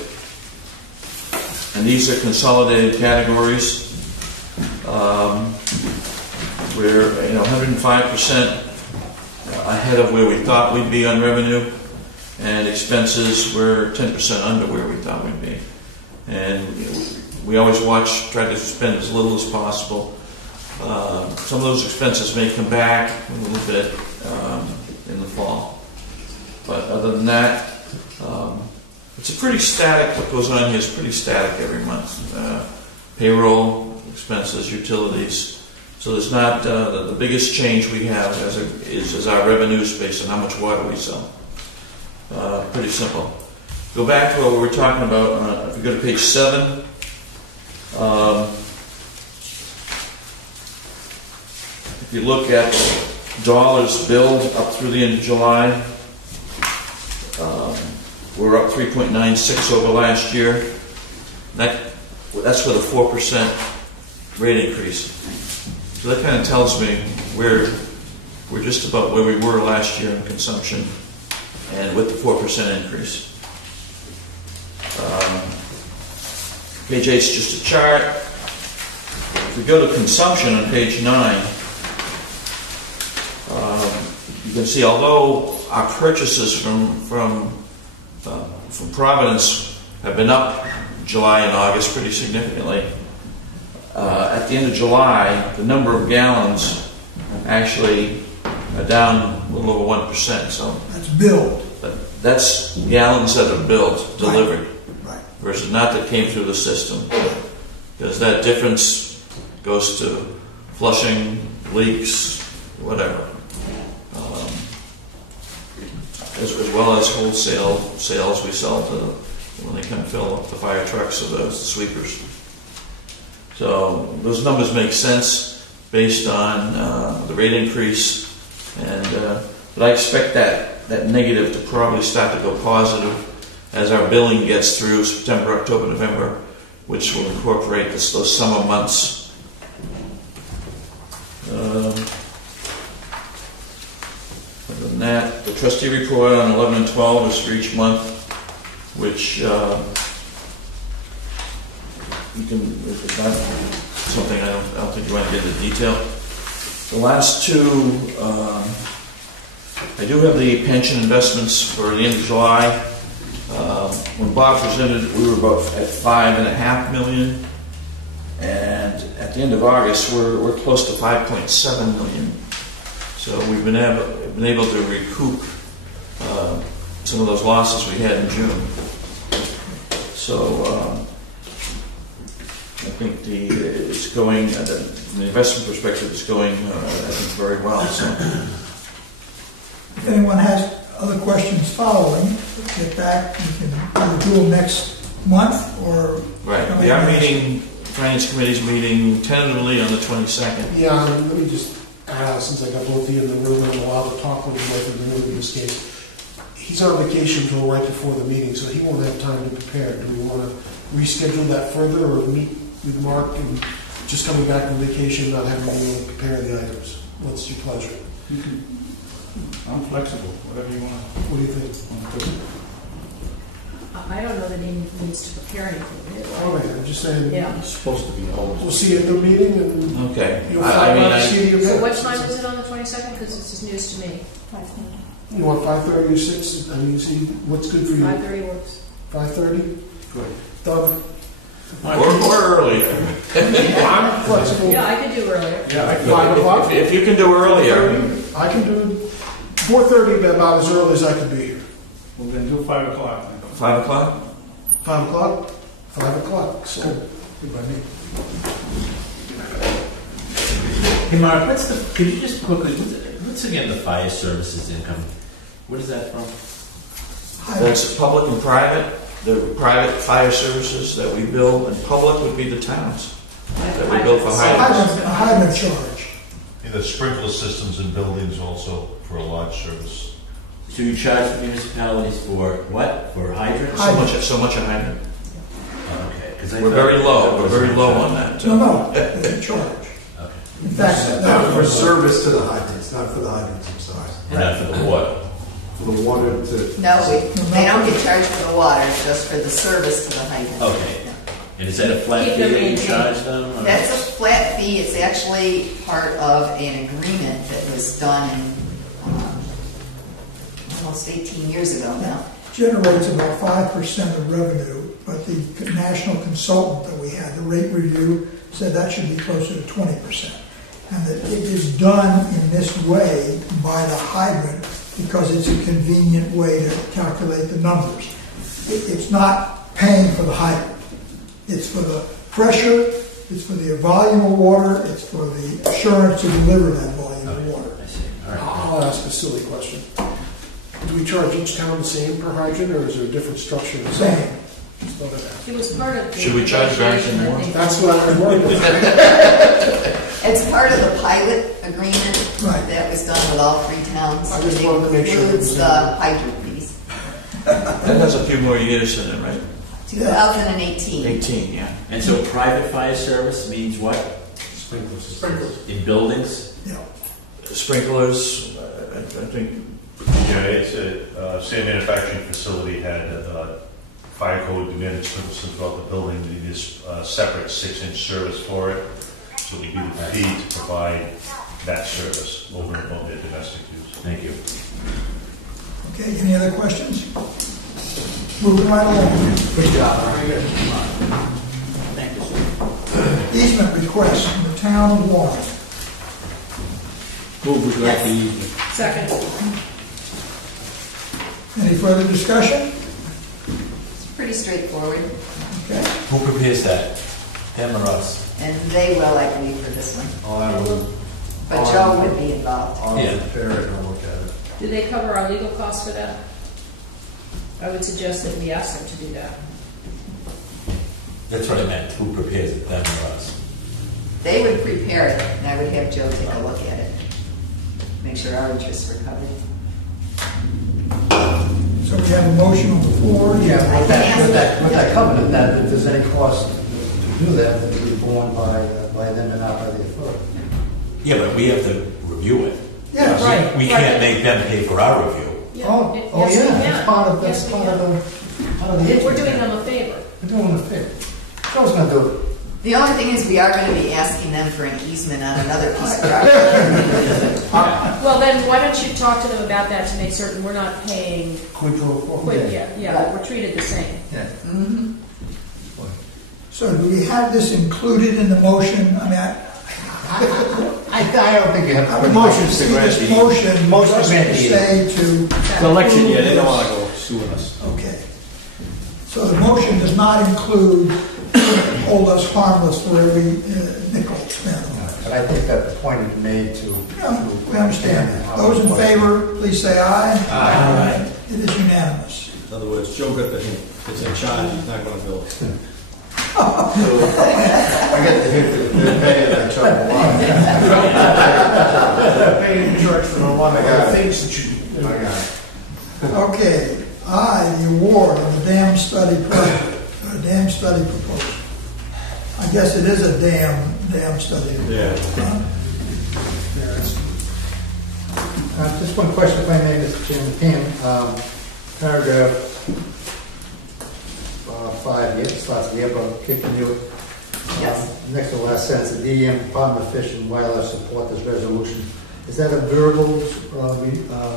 And these are consolidated categories. We're 105% ahead of where we thought we'd be on revenue, and expenses were 10% under where we thought we'd be. And we always try to spend as little as possible. Some of those expenses may come back a little bit in the fall. But other than that, it's a pretty static, what goes on here is pretty static every month. Payroll, expenses, utilities. So there's not, the biggest change we have is our revenues based on how much water we sell. Pretty simple. Go back to what we were talking about, if we go to page 7. If you look at dollars billed up through the end of July, we're up 3.96 over last year. That's with a 4% rate increase. So that kind of tells me we're just about where we were last year in consumption, and with the 4% increase. Page 8 is just a chart. If we go to consumption on page 9, you can see although our purchases from Providence have been up July and August pretty significantly, at the end of July, the number of gallons actually are down a little over 1%. So That's billed. that's gallons that are billed, delivered, Right. versus not that came through the system. Because that difference goes to flushing, leaks, whatever. As well as wholesale sales we sell to when they come fill up the fire trucks or the sweepers. So those numbers make sense based on the rate increase, but I expect that negative to probably start to go positive as our billing gets through September, October, November, which will incorporate those summer months. Other than that, the trustee report on 11 and 12 is for each month, which you can, it's not something I don't think you want to get into detail. The last two, I do have the pension investments for the end of July. When Bob presented, we were about at $5.5 million, and at the end of August, we're close to $5.7 million. So we've been able to recoup some of those losses we had in June. So I think it's going, from the investment perspective, it's going, I think, very well. So. If anyone has other questions following, get back. We can either do them next month or... Right. We are meeting, Finance Committee's meeting tentatively on the 22nd. Yeah, let me just add, since I got both of you in the room and I'm allowed to talk with his wife in the room in this case. He's on vacation until right before the meeting, so he won't have time to prepare. Do we want to reschedule that further or meet with Mark and just coming back from vacation, not having to prepare the items? What's your pleasure? I'm flexible, whatever you want. What do you think? I don't know that he needs to prepare anything. All right, I'm just saying. Yeah. It's supposed to be always. We'll see you at the meeting and Okay. you'll find out to see the So event. what time is it on the 22nd? Because this is news to me. You want 5:30 or 6? I mean, see what's good for you. 5:30 works. 5:30? Good. Done. Or earlier. I'm flexible. Yeah, I could do earlier. Yeah, I could. 5 o'clock? If you can do earlier. I can do 4:30, about as early as I could be here. We're going to do 5 o'clock. 5 o'clock? 5 o'clock? 5 o'clock. So, good by me. Hey Mark, could you just quickly, what's again the fire services income? What is that from? That's public and private. The private fire services that we bill, and public would be the towns that we bill for hydrants. A hydrant charge. Yeah, the sprinkler systems in buildings also for a large service. So you charge the municipalities for what? For hydrants? So much a hydrant. Okay. 'Cause I We're thought very that low. We're was very a low charge. on that. No, it's a charge. Okay. In fact, Not for service to the hydrants, not for the hydrants, I'm sorry. And not for the water. For the water to, No, they don't get charged for the water, it's just for the service to the hydrant. Okay. And is that a flat Keep fee them that you maintained. charge them? or- That's a flat fee, it's actually part of an agreement that was done in, almost 18 years ago now. generates about 5% of revenue, but the national consultant that we had, the rate review, said that should be closer to 20%. And that it is done in this way by the hydrant because it's a convenient way to calculate the numbers. It's not paying for the hydrant. It's for the pressure, it's for the volume of water, it's for the assurance to deliver that volume of water. I see. All right. I'll ask a silly question. Do we charge each town the same per hydrant, or is there a different structure? Same. Just thought I'd ask. It was part of the. Should we charge Barrington negotiation, I more? think. That's what I was worried about. It's part of the pilot agreement Right. that was done with all 3 towns. I just wanted to make sure It it was includes in the there. hydrant fees. That has a few more years in it, right? 2018. 18, yeah. And so private fire service means what? sprinklers. In buildings? Yeah. Sprinklers, I think, Yeah, it's a, same manufacturing facility had fire code demanded sprinkler system throughout the building. They need a separate 6-inch service for it. So it would be the fee to provide that service over and above their domestic use. Thank you. Okay, any other questions? Moving right along. Good job. Thank you, sir. Easement request from the town of Warren. Move we grant the easement. Second. Any further discussion? It's pretty straightforward, Okay. Who prepares that? Them or us? and they will, I believe, for this one. I will, But Joe would be involved. I'll Yeah. prepare it and I'll look at it. Do they cover our legal costs for that? I would suggest that we ask them to do that. That's what I meant. Who prepares it? Them or us? They would prepare it, and I would have Joe take a look at it. Make sure our interests were covered. So we have a motion on the floor. Yeah, with that covenant, that if there's any cost to do that, it would be borne by them and not by the authority. Yeah, but we have to review it. Yes. Right. We can't make them pay for our review. Oh, Yes, oh we yeah, can. that's part of, Yes, we part can. of the. We're doing them a favor. We're doing the thing. Joe's gonna do it. The only thing is, we are going to be asking them for an easement on another piece of property. Well, then, why don't you talk to them about that to make certain we're not paying, Quid pro quo. yeah, we're treated the same. Yeah. Mhm. So do we have this included in the motion? I mean, I don't think you have. I would like to see this motion Motion just to to grant the say to. It's election year, they don't want to go suing us. Okay. So the motion does not include hold us harmless for every nickel spent. But I think that the point is made to. Yeah, we understand that. Those in favor, please say aye. Aye. It is unanimous. In other words, Joe Griffin is in charge, he's not going to build. I get the hit that they're paying that trouble. Paying in charge for a lot of other things that you. I got it. Okay, I, the award on the dam study project, dam study proposal. I guess it is a dam study. Yeah. Huh? Just one question, if I may, Mr. Chairman. Pam, paragraph 5, yeah, starts the above kicking you. Yes. Next to the last sentence, the DEM Department of Fish and Wildlife support this resolution. Is that a verbal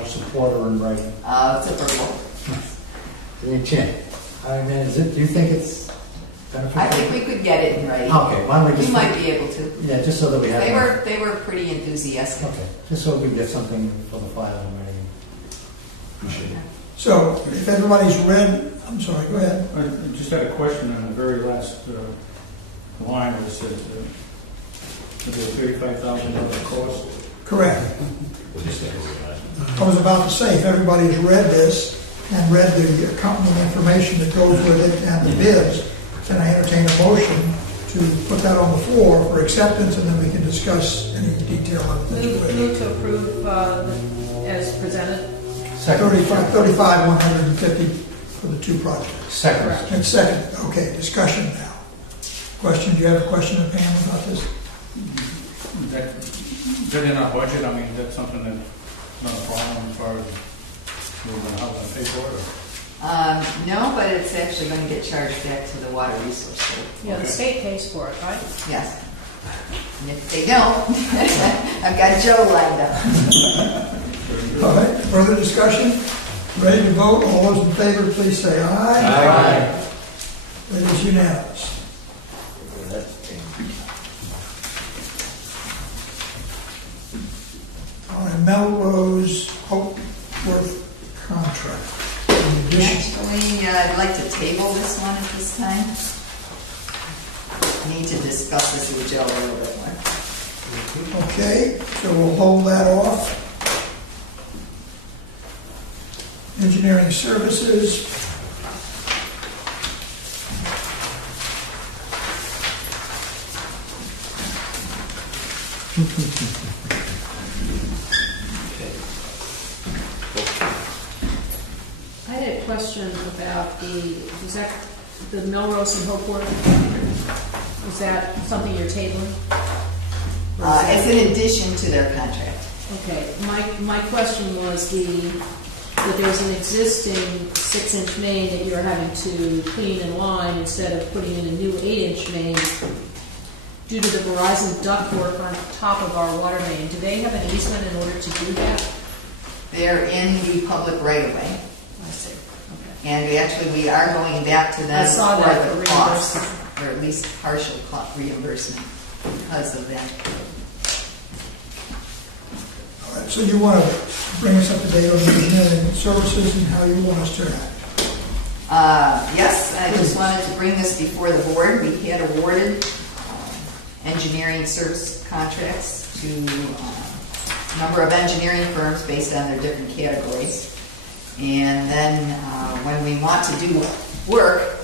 support or in writing? It's a verbal. Any chance? I mean, is it? Do you think it's beneficial? I think we could get it in writing. Okay, why don't we We just? might be able to. Yeah, just so that we have. They were pretty enthusiastic. Okay, just so we can get something for the file in writing. Appreciate it. So if everybody's read, I'm sorry, go ahead. I just had a question on the very last line where it said, $35,000 cost. Correct. I was about to say, if everybody has read this and read the accompanying information that goes with it and the bids, can I entertain a motion to put that on the floor for acceptance, and then we can discuss any detail of the Move to approve as presented. Second. 150 for the two projects. Second. And second, okay, discussion now. Question, do you have a question of Pam about this? that in our budget? I mean, is that something that's not a problem as far as we're going to pay for it? Or? No, but it's actually going to get charged back to the water resource board. Yeah, the state pays for it, right? Yes. And if they don't, I've got Joe lined up. All right, further discussion? Ready to vote? All those in favor, please say aye. Aye. It is unanimous. All right, Melrose Hopeworth contract. In addition- Actually, I'd like to table this one at this time. Need to discuss this with Joe a little bit more. Okay, so we'll hold that off. Engineering services. I had a question about was that the Melrose and Hopeworth? Was that something you're tabling? It's in addition to their contract. Okay, my question was that there's an existing 6-inch main that you're having to clean and line instead of putting in a new 8-inch main due to the Verizon ductwork on top of our water main. Do they have an easement in order to do that? They're in the public right of way. I see. Okay. And we are going back to them I saw that for the for cost, reimbursement. or at least partial reimbursement because of that. All right, so you want to bring us up to date on the engineering services and how you want us to act? Yes, I just wanted to bring this before the board. We had awarded engineering service contracts to a number of engineering firms based on their different categories. And then when we want to do work,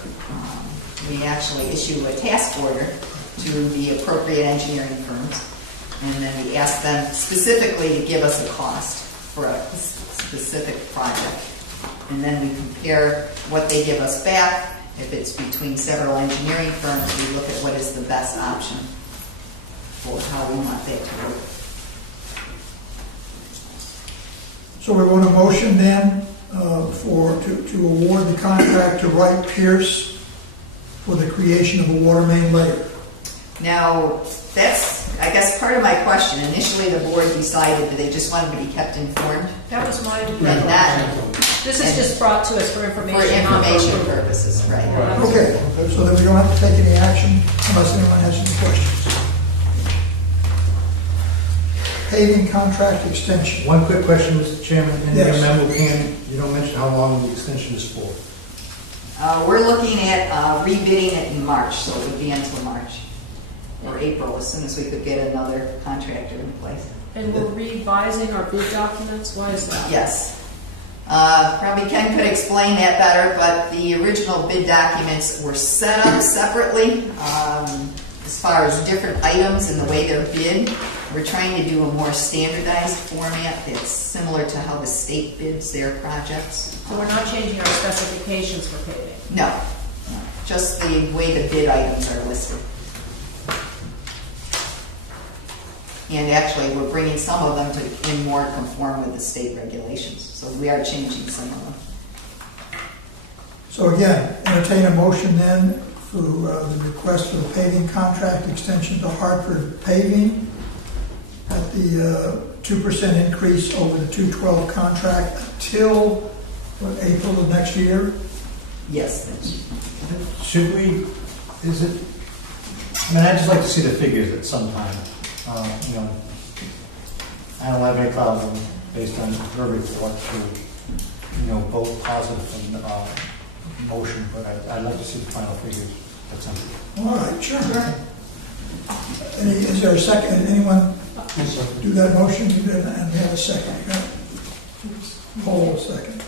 we actually issue a task order to the appropriate engineering firms. And then we ask them specifically to give us a cost for a specific project. And then we compare what they give us back. If it's between several engineering firms, we look at what is the best option for how we want that to work. So we want a motion then to award the contract to Wright Pierce for the creation of a water main layer. Now, that's, I guess, part of my question. Initially, the board decided that they just wanted to be kept informed. That was my And that, This is just brought to us for information. for not information approval. purposes, right? Okay, so then we don't have to take any action unless anyone has any questions. Paving contract extension. One quick question, Mr. Chairman. In your Yes. memo, you don't mention how long the extension is for. We're looking at rebidding it in March, so it would be until March or April, as soon as we could get another contractor in place. And we're revising our bid documents? Why is that? Yes. Probably Ken could explain that better, but the original bid documents were set up separately as far as different items and the way they're bid. We're trying to do a more standardized format that's similar to how the state bids their projects. So we're not changing our specifications for paving? No, just the way the bid items are listed. And actually, we're bringing some of them to in more conform with the state regulations. So we are changing some of them. So again, entertain a motion then for the request for the paving contract extension to Hartford Paving at the 2% increase over the 212 contract until April of next year. Yes. That's, Should we, is it, I mean, I'd just like to see the figures at some time. You know, I don't have any problem based on her report to, you know, both positive and motion, but I'd like to see the final figures at some point. All right, sure. Is there a second? Anyone do that motion? And we have a second. Hold second.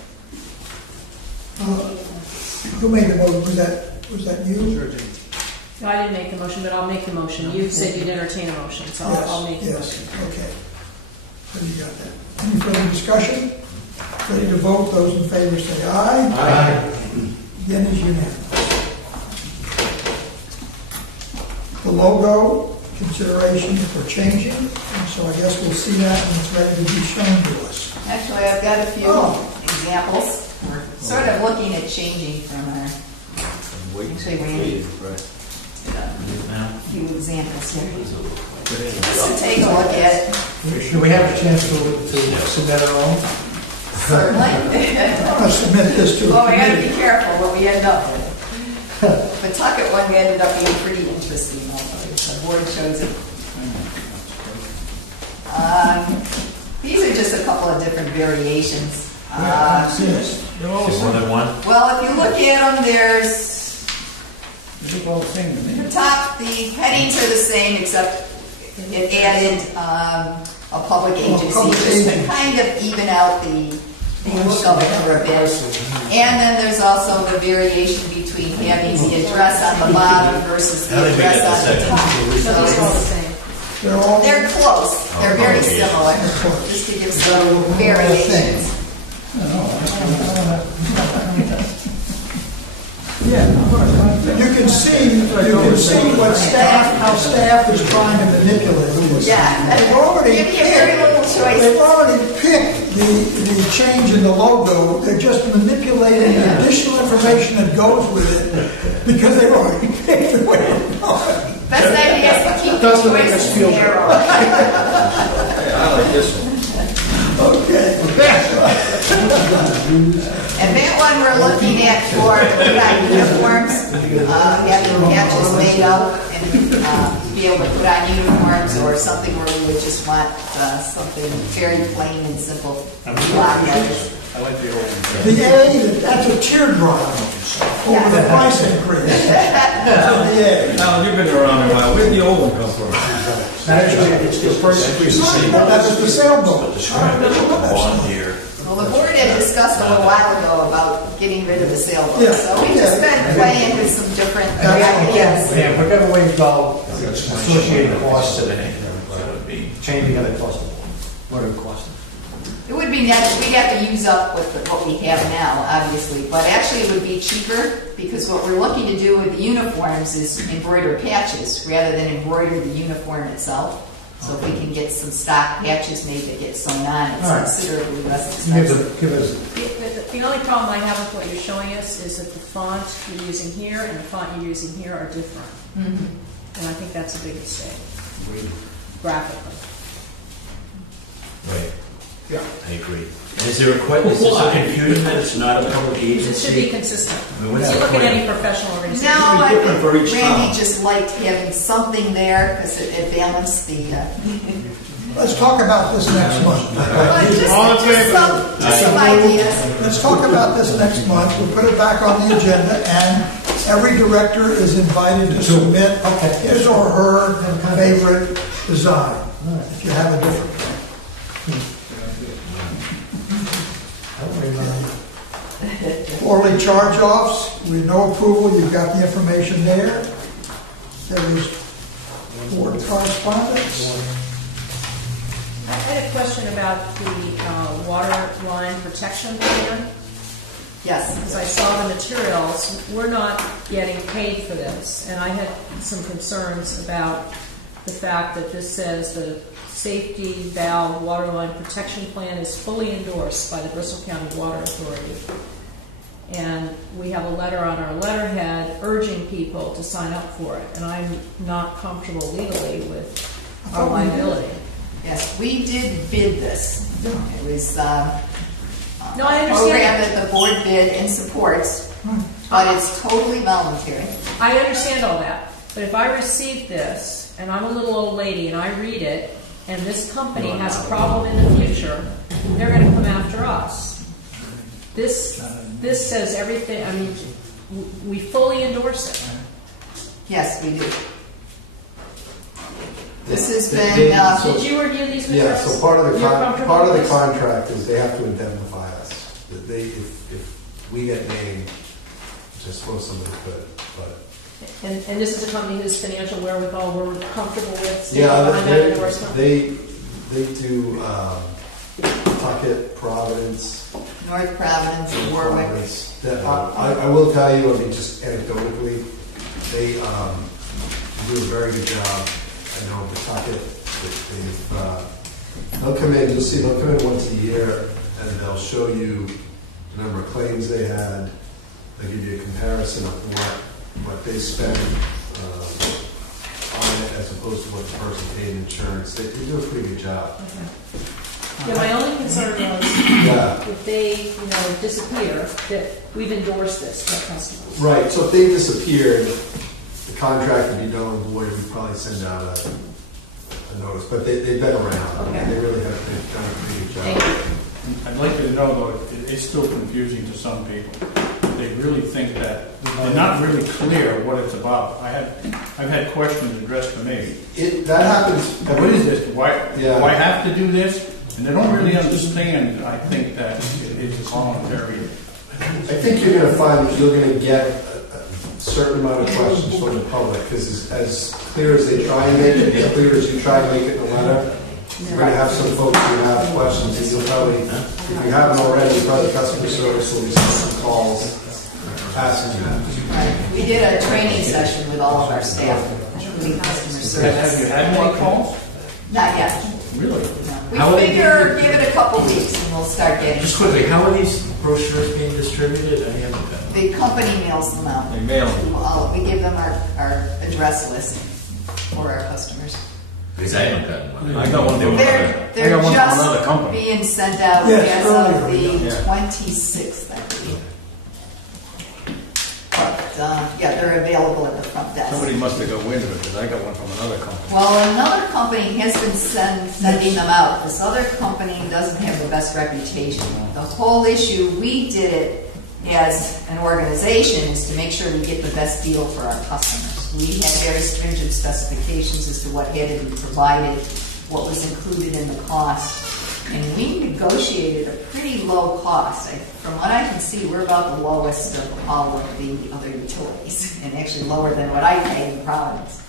Who made the motion? Was that you? No, I didn't make the motion, but I'll make the motion. You said you'd entertain a motion, so I'll make the Yes, motion. okay. So you got that. Any further discussion? Ready to vote? Those in favor say aye. Aye. Again is unanimous. The logo, consideration for changing, and so I guess we'll see that when it's ready to be shown to us. Actually, I've got a few examples. We're sort of looking at changing from our, actually, Randy, a few examples here. Just to take a look at it. Should we have a chance to submit our own? Certainly. I'm going to submit this to a Well, we got to committee. be careful what we end up with. The Tuckett one ended up being pretty interesting, although the board chose it. These are just a couple of different variations. More than one? Well, if you look at them, there's They look all the same to me. the top, the headings are the same, except it added a public agency public just to agency. kind of even out the look of it for a bit. And then there's also the variation between having the address on the bottom versus How the did we get address the on the second? top. So these are all the So same. They're all they're close. They're very publication. similar, just to give some variations. You can see what staff, how staff is trying to manipulate this. Yeah. They've already Give you very little picked, choice. they've already picked the change in the logo. They're just manipulating the additional information that goes with it because they've already picked the way it's going. Best idea is to keep the Doesn't make us choices feel narrow. I like this one. Okay. And that one we're looking at for uniforms, having patches made up and be able to put on uniforms, or something where we would just want something very plain and simple. Block letters. I like the old one. The A, that's a teardrop over the price increase. That's the A. Now, you've been around a while. Where'd the old one come from? Actually, it's the price increase the same. That was the sailboat. One here. Well, the board had discussed a little while ago about getting rid of the sailboat, Yeah. so we just been playing with some different That's ideas. Yeah, whatever way you go, associated costs of Today. So it would be changing of the cost. What are the costs? It would be next, we'd have to use up what we have now, obviously, but actually it would be cheaper, because what we're looking to do with the uniforms is embroider patches rather than embroider the uniform itself. So if we can get some stock patches made that get sewn on, it's All right. considerably less expensive. Give us, The only problem I have with what you're showing us is that the font you're using here and the font you're using here are different. Mhm. And I think that's a big mistake, graphically. Right. Yeah. I agree. And is there is this a confusion that it's not a public agency? It should be consistent. I mean, what's You the look at point? any professional organization. No, I different for think each Randy town. just liked having something there because it balanced the, Let's talk about this next month. just some ideas. Let's talk about this next month. We'll put it back on the agenda, and every director is invited to submit his or her favorite design, if you have a different one. Quarterly charge-offs, with no approval, you've got the information there. There was board correspondence. I had a question about the water line protection plan. Yes. As I saw the materials, we're not getting paid for this, and I had some concerns about the fact that this says the safety valve waterline protection plan is fully endorsed by the Bristol County Water Authority. And we have a letter on our letterhead urging people to sign up for it, and I'm not comfortable legally with our liability. Yes, we did bid this. It was No, I a understand. program that the board bid and supports, but it's totally voluntary. I understand all that, but if I receive this, and I'm a little old lady, and I read it, and this company has a problem in the future, they're going to come after us. This says everything, I mean, we fully endorse it. Yes, we do. This has been, Did you review these with Yeah, us? so part of the You're comfortable part of with the this? contract is they have to indemnify us. That they, if we get named, which I suppose somebody could, but And this is a company whose financial wherewithal we're comfortable with, standing yeah, behind that endorsement? they do Tuckett, Providence, North Providence, and Warwick. Providence. I will tell you, I mean, just anecdotally, they do a very good job. I know Pawtucket, they'll come in, you'll see, they'll come in once a year, and they'll show you the number of claims they had. They'll give you a comparison of what they spend on it as opposed to what the person paid in insurance. They do a pretty good job. Yeah, my only concern was if they, disappear, that we've endorsed this to our customers. Right, so if they disappeared, the contract would be null and void, we'd probably send out a notice, but they've been around. Okay. They really have done a pretty good job. Thank you. I'd like you to know, though, it's still confusing to some people. They really think that they're not really clear what it's about. I've had questions addressed to me. That happens. What is this? Why have to do this? And they don't really understand, I think, that it's voluntary. I think you're going to find that you're going to get a certain amount of questions from the public, because as clear as they try and make it, as clear as you try and make it in the letter, you're going to have some folks who have questions, and you'll probably, if you haven't already, probably customer service will receive some calls asking that. We did a training session with all of our staff, including customer service. Have you had any calls? Not yet. Really? No. We figure give it a couple weeks and we'll start getting. Just quickly, how are these brochures being distributed? I haven't got. The company mails them out. They mail them. We give them our address list for our customers. Because I haven't gotten one. I got one. They're got one from another just company. being sent out Yes, as of earlier, the yeah. 26th, I believe. But they're available at the front desk. Somebody must have got wind of it, because I got one from another company. Well, another company has been sending them out. This other company doesn't have the best reputation. The whole issue, we did it as an organization, is to make sure we get the best deal for our customers. We had very stringent specifications as to what had to be provided, what was included in the cost. And we negotiated a pretty low cost. From what I can see, we're about the lowest of all of the other utilities, and actually lower than what I pay in Providence.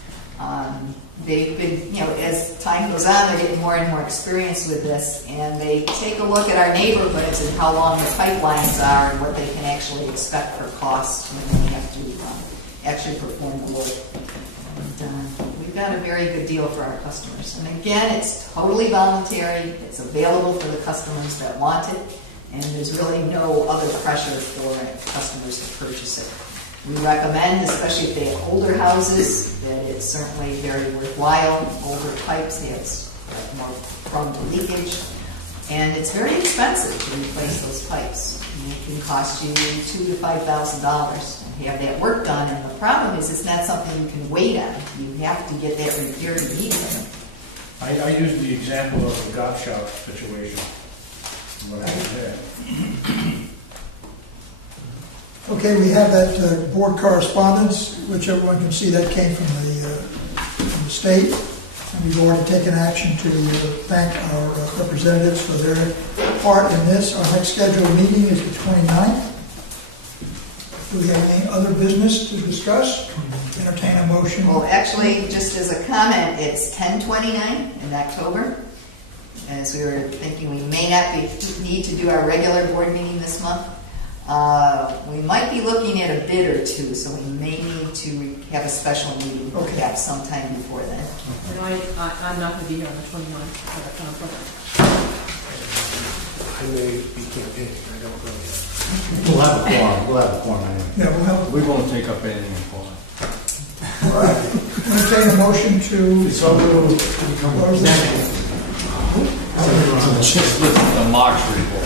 They've been, as time goes on, they're getting more and more experience with this, and they take a look at our neighborhoods and how long the pipelines are and what they can actually expect for costs when they have to actually perform the work. And, we've got a very good deal for our customers. And again, it's totally voluntary. It's available for the customers that want it, and there's really no other pressure for customers to purchase it. We recommend, especially if they have older houses, that it's certainly very worthwhile. Older pipes have more prone to leakage, and it's very expensive to replace those pipes. And it can cost you $2,000 to $5,000 to have that work done. And the problem is, it's not something you can wait on. You have to get that repaired immediately. I used the example of the golf shop situation when I was there. Okay, we have that board correspondence, which everyone can see that came from the state. And we've already taken action to thank our representatives for their part in this. Our next scheduled meeting is the 29th. Do we have any other business to discuss? Entertain a motion. Well, actually, just as a comment, it's 10/29 in October. As we were thinking, we may not need to do our regular board meeting this month. We might be looking at a bid or two, so we may need to have a special meeting perhaps sometime before then. And I'm not going to be here on the 29th for the conference. I may be campaigning, I don't know yet. We'll have a quorum. We'll have a quorum. Yeah, we'll have. We won't take up anything for it. All right. Entertain a motion to. So close this. just look at the March report.